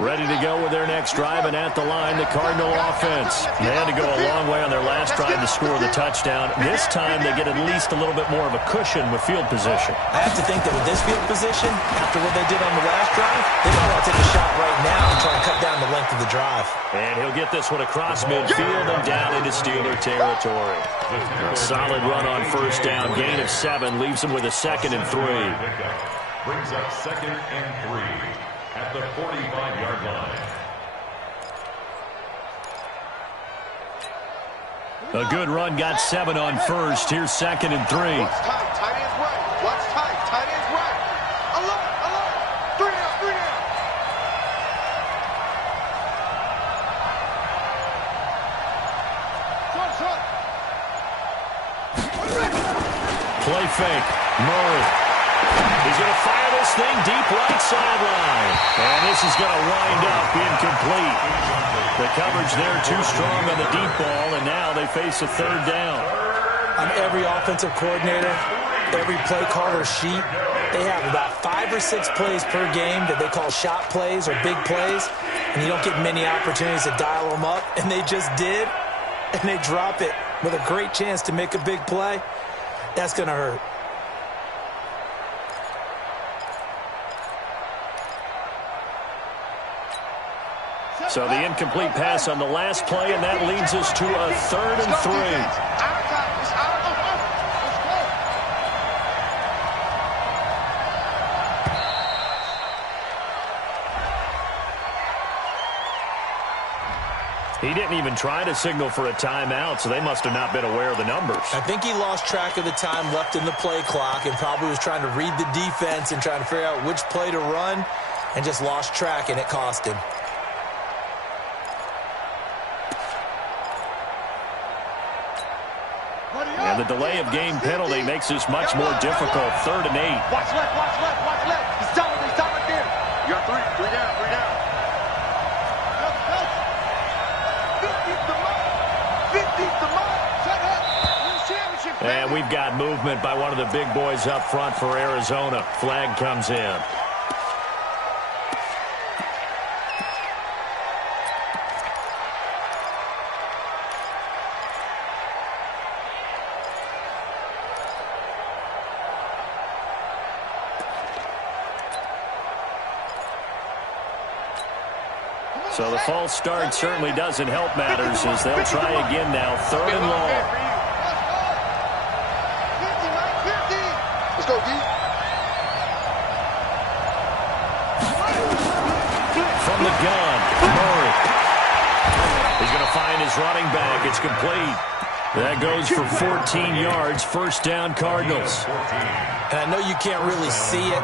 Ready to go with their next drive, and at the line, the Cardinal offense. They had to go a long way on their last drive to score the touchdown. This time, they get at least a little bit more of a cushion with field position. I have to think that with this field position, after what they did on the last drive, they might want to take a shot right now and try and cut down the length of the drive. And he'll get this one across midfield and down into Steeler territory. A solid run on 1st down. Gain of 7 leaves him with a 2nd and 3. Brings up 2nd and 3. At the 45-yard line. A good run, got 7 on 1st. Here's 2nd and 3. Watch tight, tight end's right. Watch tight, tight end's right. Alert, alert. 3 down, 3 down. Play fake. Murray. He's going to fire this thing deep right sideline. And this is going to wind up incomplete. The coverage there too strong on the deep ball, and now they face a 3rd down. On every offensive coordinator, every play caller sheet, they have about 5 or 6 plays per game that they call shot plays or big plays, and you don't get many opportunities to dial them up, and they just did, and they drop it with a great chance to make a big play. That's going to hurt. So the incomplete pass on the last play, and that leads us to a 3rd and 3. He didn't even try to signal for a timeout, so they must have not been aware of the numbers. I think he lost track of the time left in the play clock and probably was trying to read the defense and trying to figure out which play to run and just lost track, and it cost him. And the delay of game penalty makes this much more difficult. 3rd and 8. Watch left, watch left, watch left. He's down right there. You got 3 down, 3 down. 50's the mark. 50's the mark. Shut up. Championship. And we've got movement by one of the big boys up front for Arizona. Flag comes in. So the false start certainly doesn't help matters as they'll try again now. 3rd and long. 50. Let's go, D. From the gun, Murray. He's going to find his running back. It's complete. That goes for 14 yards. 1st down, Cardinals. And I know you can't really see it,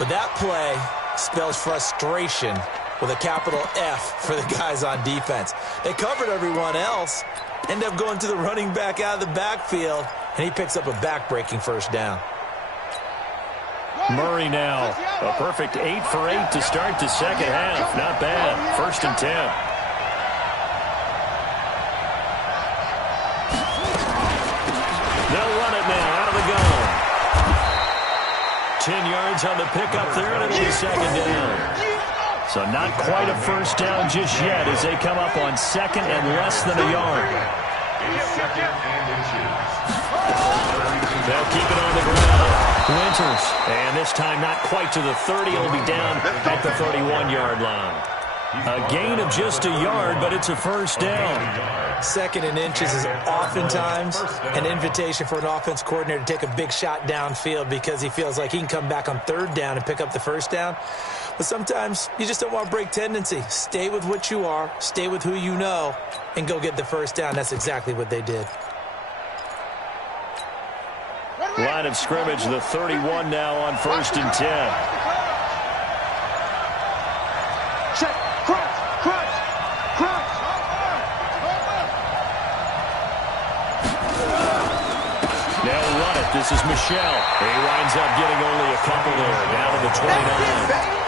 but that play spells frustration with a capital F for the guys on defense. They covered everyone else, end up going to the running back out of the backfield, and he picks up a back-breaking 1st down. Murray now. A perfect 8 for 8 to start the 2nd half. Not bad. 1st and 10. They'll run it now out of the gun. 10 yards on the pickup there, and it'll be 2nd down. So not quite a 1st down just yet as they come up on 2nd and less than a yard. They'll keep it on the ground. Winters, and this time not quite to the 30. It'll be down at the 31-yard line. A gain of just a yard, but it's a first down. Second and inches is oftentimes an invitation for an offense coordinator to take a big shot downfield because he feels like he can come back on third down and pick up the first down. But sometimes you just don't want to break tendency. Stay with what you are, stay with who you know, and go get the first down. That's exactly what they did. Line of scrimmage, the 31 now on 1st and 10. Check. Crunch. They'll run it. This is Michelle. He winds up getting only a couple there, down to the 29.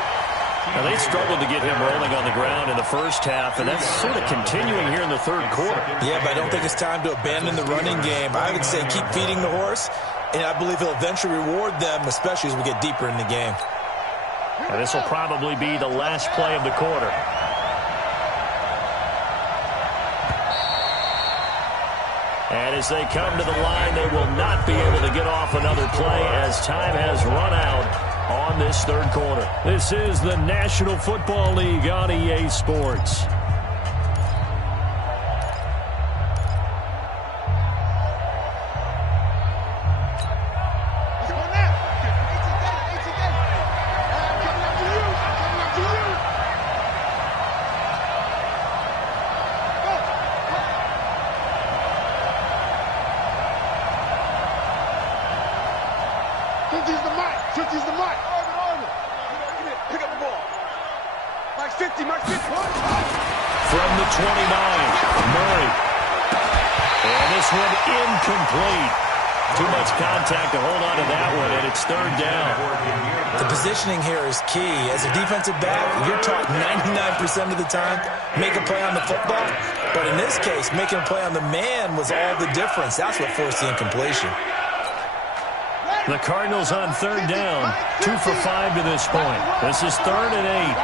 Now, they struggled to get him rolling on the ground in the first half, and that's sort of continuing here in the third quarter. Yeah, but I don't think it's time to abandon the running game. I would say keep feeding the horse, and I believe he'll eventually reward them, especially as we get deeper in the game. And this will probably be the last play of the quarter. And as they come to the line, they will not be able to get off another play as time has run out on this third quarter. This is the National Football League on EA Sports. Use the mic. Orbit. Pick up the ball. Mike 50. From the 29, Murray. And this one incomplete. Too much contact to hold on to that one, and it's third down. The positioning here is key. As a defensive back, you're taught 99% of the time, make a play on the football. But in this case, making a play on the man was all the difference. That's what forced the incompletion. The Cardinals on third down, 2 for 5 to this point. This is 3rd and 8.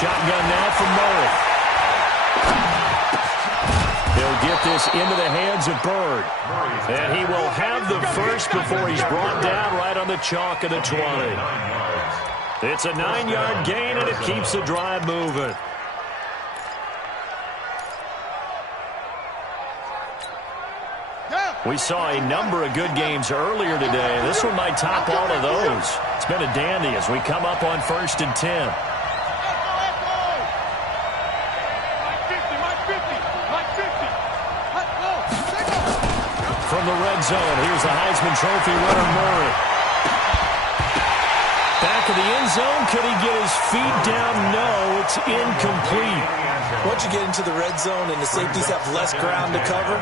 Shotgun now from Murray. He'll get this into the hands of Bird. And he will have the first before he's brought down right on the chalk of the 20. It's a 9-yard gain, and it keeps the drive moving. We saw a number of good games earlier today. This one might top all of those. It's been a dandy as we come up on 1st and 10. From the red zone, here's the Heisman Trophy winner, Murray. Back of the end zone, could he get his feet down? No, it's incomplete. Once you get into the red zone and the safeties have less ground to cover,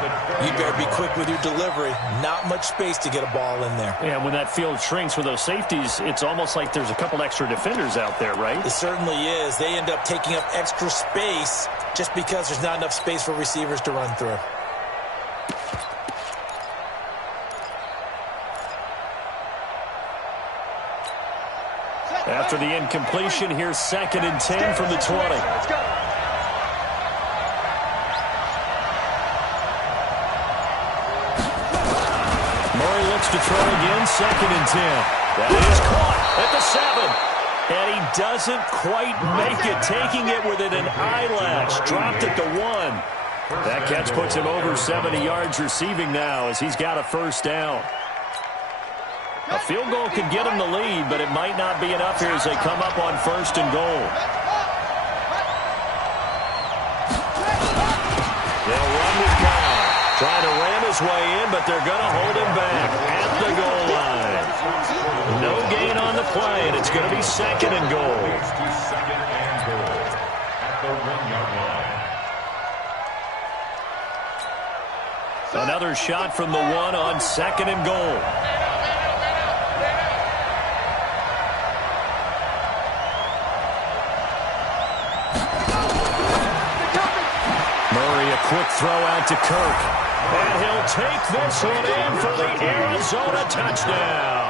you better be quick with your delivery. Not much space to get a ball in there. Yeah, when that field shrinks with those safeties, it's almost like there's a couple extra defenders out there, right? It certainly is. They end up taking up extra space just because there's not enough space for receivers to run through. After the incompletion, here's 2nd and 10 from the 20. Let's go. Murray looks to throw again, 2nd and 10. That is caught at the 7. And he doesn't quite make it, taking it within an eyelash. Dropped at the 1. That catch puts him over 70 yards receiving now as he's got a first down. A field goal could get him the lead, but it might not be enough here as they come up on 1st and goal. They'll run with Kyle. Trying to ram his way in, but they're going to hold him back at the goal line. No gain on the play, and it's going to be 2nd and goal. At the 1-yard line. Another shot from the 1 on 2nd and goal. Quick throw out to Kirk. And he'll take this one in for the Arizona touchdown.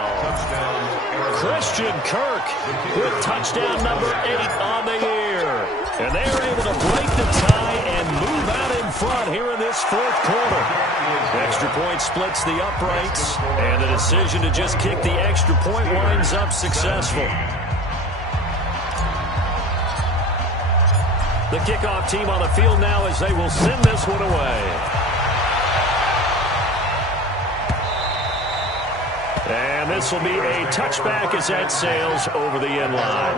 Christian Kirk with touchdown number 8 on the year. And they are able to break the tie and move out in front here in this fourth quarter. Extra point splits the uprights, and the decision to just kick the extra point winds up successful. The kickoff team on the field now as they will send this one away. And this will be a touchback as that sails over the end line.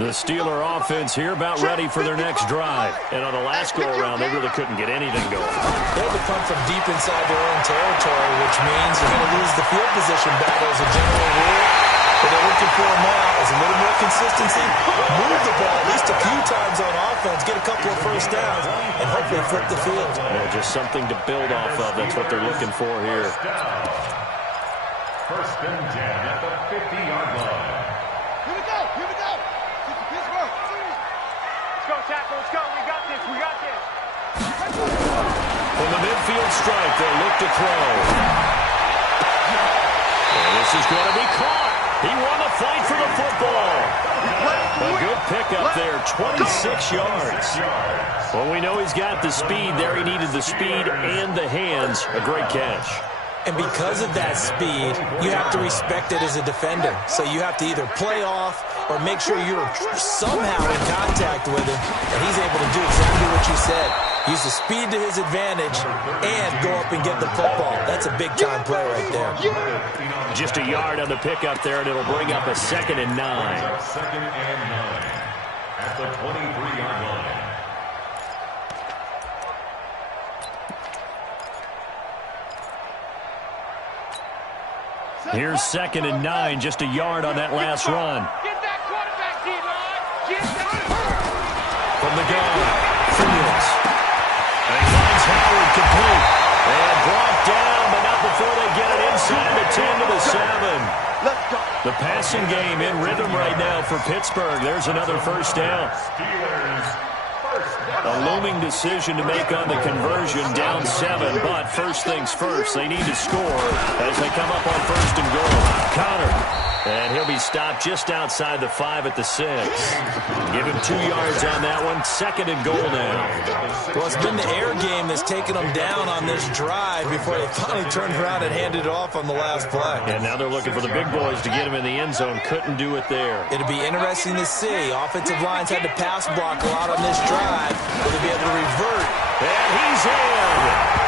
The Steeler offense here about ready for their next drive. And on the last go-around, they really couldn't get anything going. They had to punt from deep inside their own territory, which means they're going to lose the field position battle as a general rule. What they're looking for now is a little more consistency, move the ball at least a few times on offense, get a couple of first downs, and hopefully flip the field. Well, just something to build off of. That's what they're looking for here. First and 10 at the 50-yard line. Here we go. Here we go. Let's go, tackle. Let's go. We got this. We got this. From the midfield stripe, they look to throw. And this is going to be caught. He won the fight for the football. A good pickup there, 26 yards. Well, we know he's got the speed there. He needed the speed and the hands. A great catch. And because of that speed, you have to respect it as a defender. So you have to either play off or make sure you're somehow in contact with him, and he's able to do exactly what you said. Use the speed to his advantage and go up and get the football. That's a big-time play right there. Just a yard on the pickup there, and it'll bring up a 2nd and 9. 2nd and 9 at the 23-yard line. Here's 2nd and 9, just a yard on that last run. Get that quarterback, D-line. Get that. From the gun, Fields. And he finds Howard complete. And brought down, but not before they get it inside the 10 to the 7. Let's go. The passing game in rhythm right now for Pittsburgh. There's another first down. A looming decision to make on the conversion, down 7, but first things first, they need to score as they come up on 1st and goal. Connor, and he'll be stopped just outside the 5 at the 6. Give him 2 yards on that one, 2nd and goal now. Well, it's been the air game that's taken them down on this drive before they finally turned around and handed it off on the last play. And now they're looking for the big boys to get him in the end zone. Couldn't do it there. It'll be interesting to see. Offensive lines had to pass block a lot on this drive. Will they be able to revert? And he's in.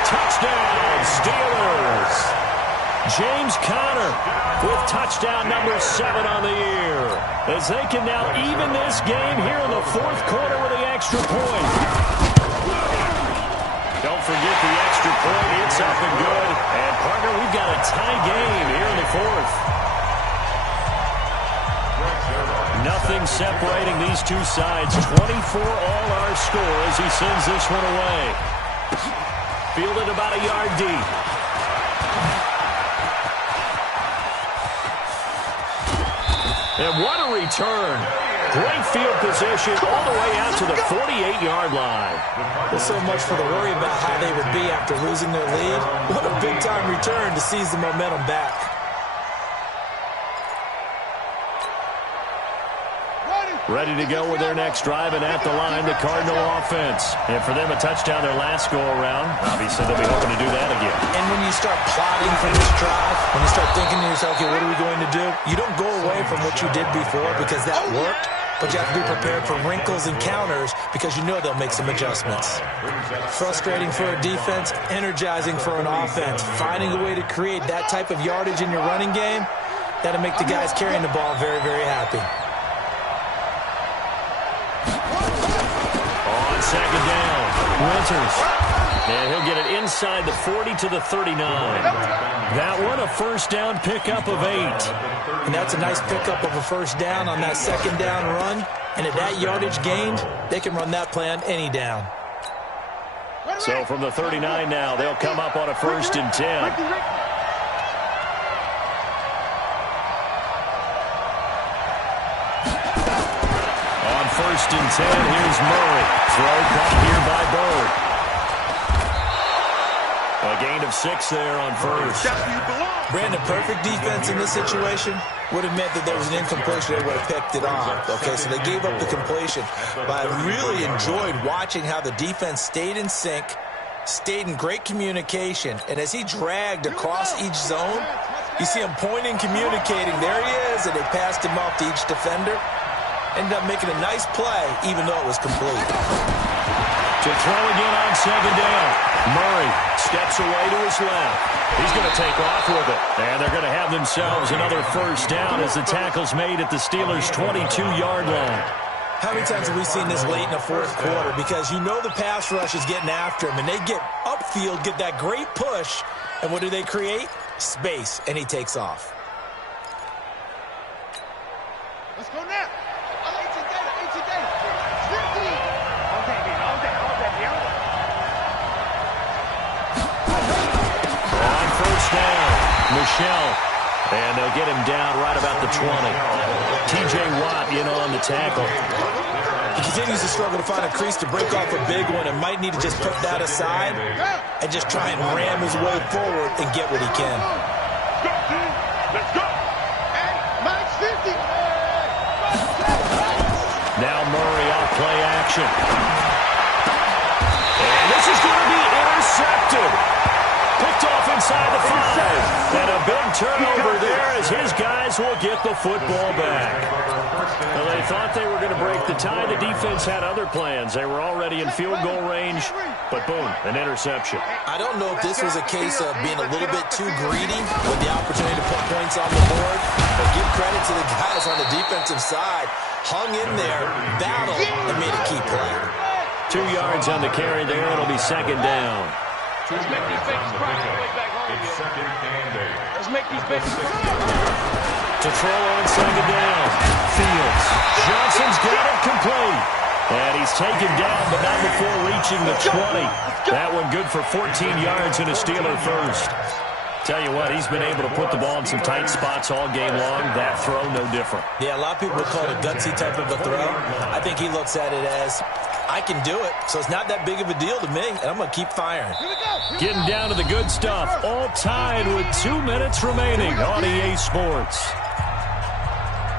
Touchdown, Steelers. James Conner with touchdown number 7 on the year. As they can now even this game here in the 4th quarter with the extra point. Don't forget the extra point. It's up and good. And, partner, we've got a tie game here in the 4th. Nothing separating these two sides. 24 all our score as he sends this one away. Fielded about a yard deep. And what a return. Great field position all the way out to the 48-yard line. Well, so much for the worry about how they would be after losing their lead. What a big-time return to seize the momentum back. Ready to go with their next drive, and at the line, the Cardinal offense. And for them, a touchdown their last go-around. Obviously, they'll be hoping to do that again. And when you start plotting for this drive, when you start thinking to yourself, okay, what are we going to do? You don't go away from what you did before because that worked, but you have to be prepared for wrinkles and counters because you know they'll make some adjustments. Frustrating for a defense, energizing for an offense. Finding a way to create that type of yardage in your running game, that'll make the guys carrying the ball very, very happy. Second down, Winters. And he'll get it inside the 40 to the 39. That one, a first down pickup of 8. And that's a nice pickup of a first down on that second down run. And at that yardage gained, they can run that play on any down. So from the 39 now, they'll come up on a 1st and 10. 1st and 10. Here's Murray. Throw caught here by Bird. A gain of 6 there on first. Brandon, perfect defense in this situation would have meant that there was an incompletion. They would have picked it off. Okay, so they gave up the completion. But I really enjoyed watching how the defense stayed in sync, stayed in great communication, and as he dragged across each zone, you see him pointing, communicating. There he is, and they passed him off to each defender. Ended up making a nice play, even though it was complete. To throw again on 2nd down. Murray steps away to his left. He's going to take off with it. And they're going to have themselves another 1st down as the tackle's made at the Steelers' 22-yard line. How many times have we seen this late in the 4th quarter? Because you know the pass rush is getting after him, and they get upfield, get that great push, and what do they create? Space, and he takes off. Let's go now. I'm 18 data. 50. On 1st down, Michelle. And they'll get him down right about the 20. T.J. Watt in on the tackle. He continues to struggle to find a crease to break off a big one and might need to just put that aside and just try and ram his way forward and get what he can. Let's go. And Mike's 50. Now Murray off play action. And this is going to be intercepted. Picked off inside the 5. And a big turnover there as his guys will get the football back. Well, they thought they were going to break the tie. The defense had other plans. They were already in field goal range. But boom, an interception. I don't know if this was a case of being a little bit too greedy with the opportunity to put points on the board. But give credit to the guys on the defensive side. Hung in there, battled, and made a key play. 2 yards on the carry there. It'll be 2nd down. Let's make these babies cry on the way back home. It's 2nd and 8. Let's make these babies cry. To throw on 2nd down. Fields. Johnson's got it complete. And he's taken down, but not before reaching the 20. That one good for 14 yards and a Steeler 1st. Tell you what, he's been able to put the ball in some tight spots all game long. That throw, no different. Yeah, a lot of people would call it a gutsy type of a throw. I think he looks at it as, I can do it, so it's not that big of a deal to me, and I'm going to keep firing. Getting down to the good stuff. All tied with 2 minutes remaining on EA Sports.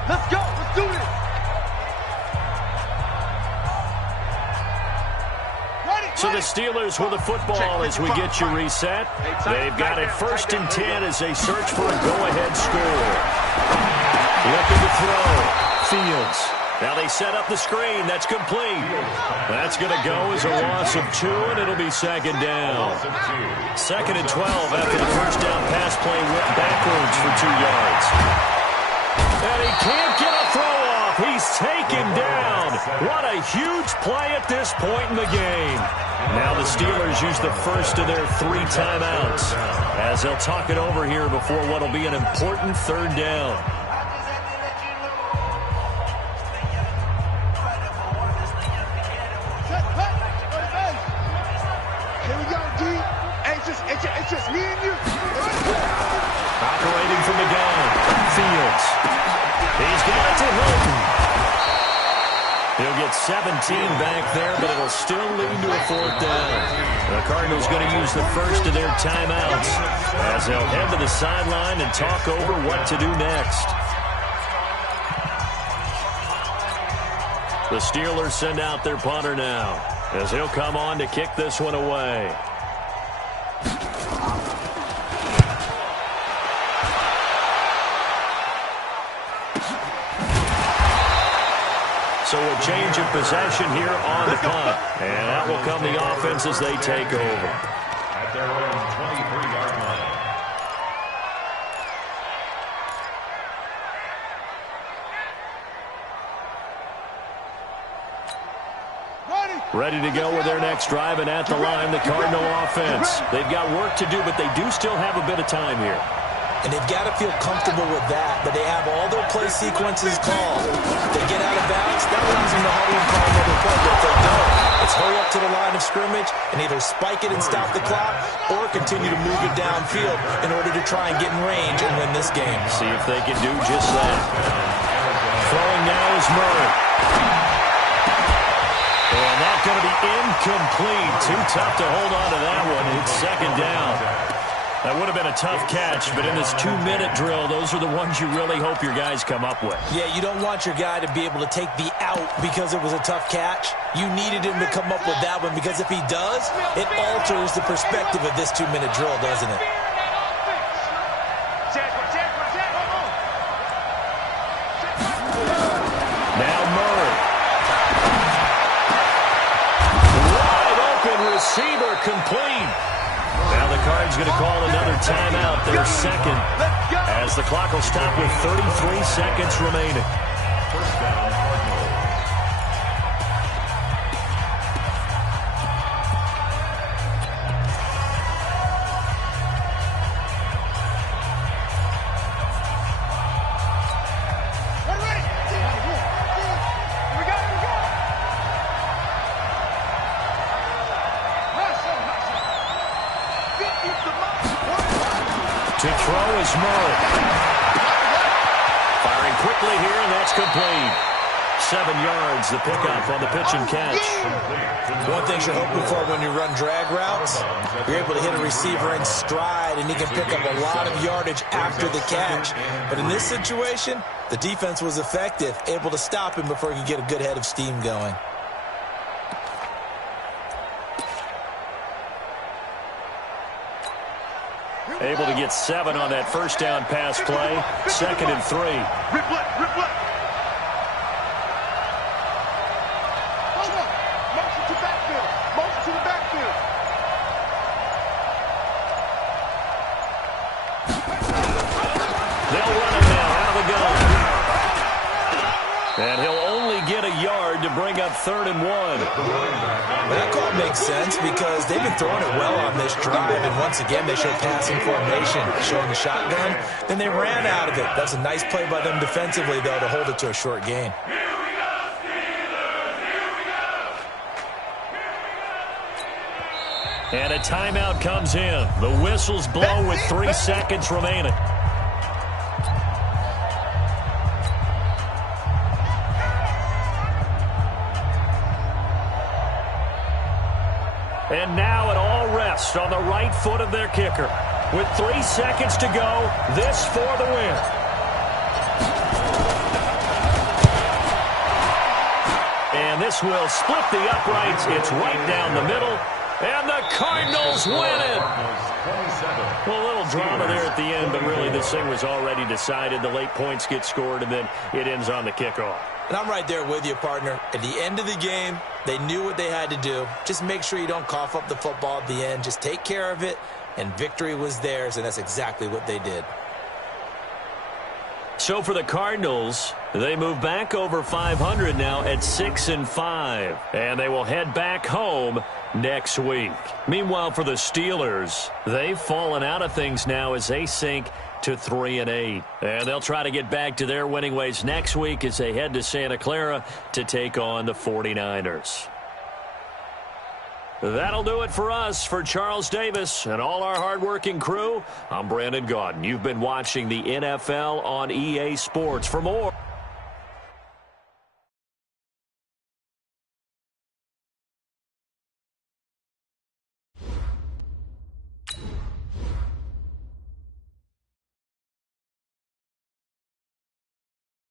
Let's go. Let's do this. So the Steelers with the football as we get you reset. They've got it 1st and 10 as they search for a go-ahead score. Looking to throw. Fields. Now they set up the screen. That's complete. That's going to go as a loss of 2, and it'll be 2nd down. 2nd and 12 after the 1st down pass play went backwards for 2 yards. And he can't get a throw off. He's taken down. What a huge play at this point in the game. Now the Steelers use the 1st of their 3 timeouts as they'll talk it over here before what will be an important 3rd down. Here we go, D. It's just me and you. Operating from the gun. Fields. He's got it to Hilton. He'll get 17 back there, but it'll still lead to a 4th down. The Cardinals going to use the 1st of their timeouts as they'll head to the sideline and talk over what to do next. The Steelers send out their punter now as he'll come on to kick this one away. So a change of possession here on the punt. And out will come the offense as they take over. At their own 23-yard line. Ready to go with their next drive, and at the line, the Cardinal offense. They've got work to do, but they do still have a bit of time here. And they've got to feel comfortable with that, but they have all their play sequences called. If they get out of bounds, that allows them to huddle and call another play. But if they don't, it's hurry up to the line of scrimmage and either spike it and stop the clock or continue to move it downfield in order to try and get in range and win this game. See if they can do just that. Throwing now is Murray. going to be incomplete. Too tough to hold on to that one. It's second down. That would have been a tough catch, but in this 2-minute drill, those are the ones you really hope your guys come up with. Yeah, you don't want your guy to be able to take the out because it was a tough catch. You needed him to come up with that one because if he does, it alters the perspective of this 2-minute drill, doesn't it? Now Murray. Wide open receiver complete. Now the Cards going to call another timeout, their second, as the clock will stop with 33 seconds remaining. First down, Cardinals. To throw is Murray. Firing quickly here, and that's complete. 7 yards, the pickup on the pitch and catch. One thing you're hoping for when you run drag routes, you're able to hit a receiver in stride, and he can pick up a lot of yardage after the catch. But in this situation, the defense was effective, able to stop him before he could get a good head of steam going. Able to get 7 on that first down pass play. 2nd and 3. Replay. Motion to backfield. Motion to the backfield. They'll run him now out of the gun. And he'll only get a yard to bring up 3rd and 1. That call makes sense because they've been throwing it well on this drive, and once again they showed passing formation, showing the shotgun. Then they ran out of it. That's a nice play by them defensively, though, to hold it to a short gain. And a timeout comes in. The whistles blow with 3 seconds remaining. And now it all rests on the right foot of their kicker. With 3 seconds to go, this for the win. And this will split the uprights. It's right down the middle. And the Cardinals win it. Well, a little drama there at the end, but really this thing was already decided. The late points get scored, and then it ends on the kickoff. And I'm right there with you, partner. At the end of the game, they knew what they had to do. Just make sure you don't cough up the football at the end. Just take care of it, and victory was theirs, and that's exactly what they did. So for the Cardinals, they move back over 500 now at 6-5, and they will head back home next week. Meanwhile, for the Steelers, they've fallen out of things now as they sink to 3-8, and they'll try to get back to their winning ways next week as they head to Santa Clara to take on the 49ers. That'll do it for us. For Charles Davis and all our hardworking crew, I'm Brandon Gaudin. You've been watching the NFL on EA Sports. For more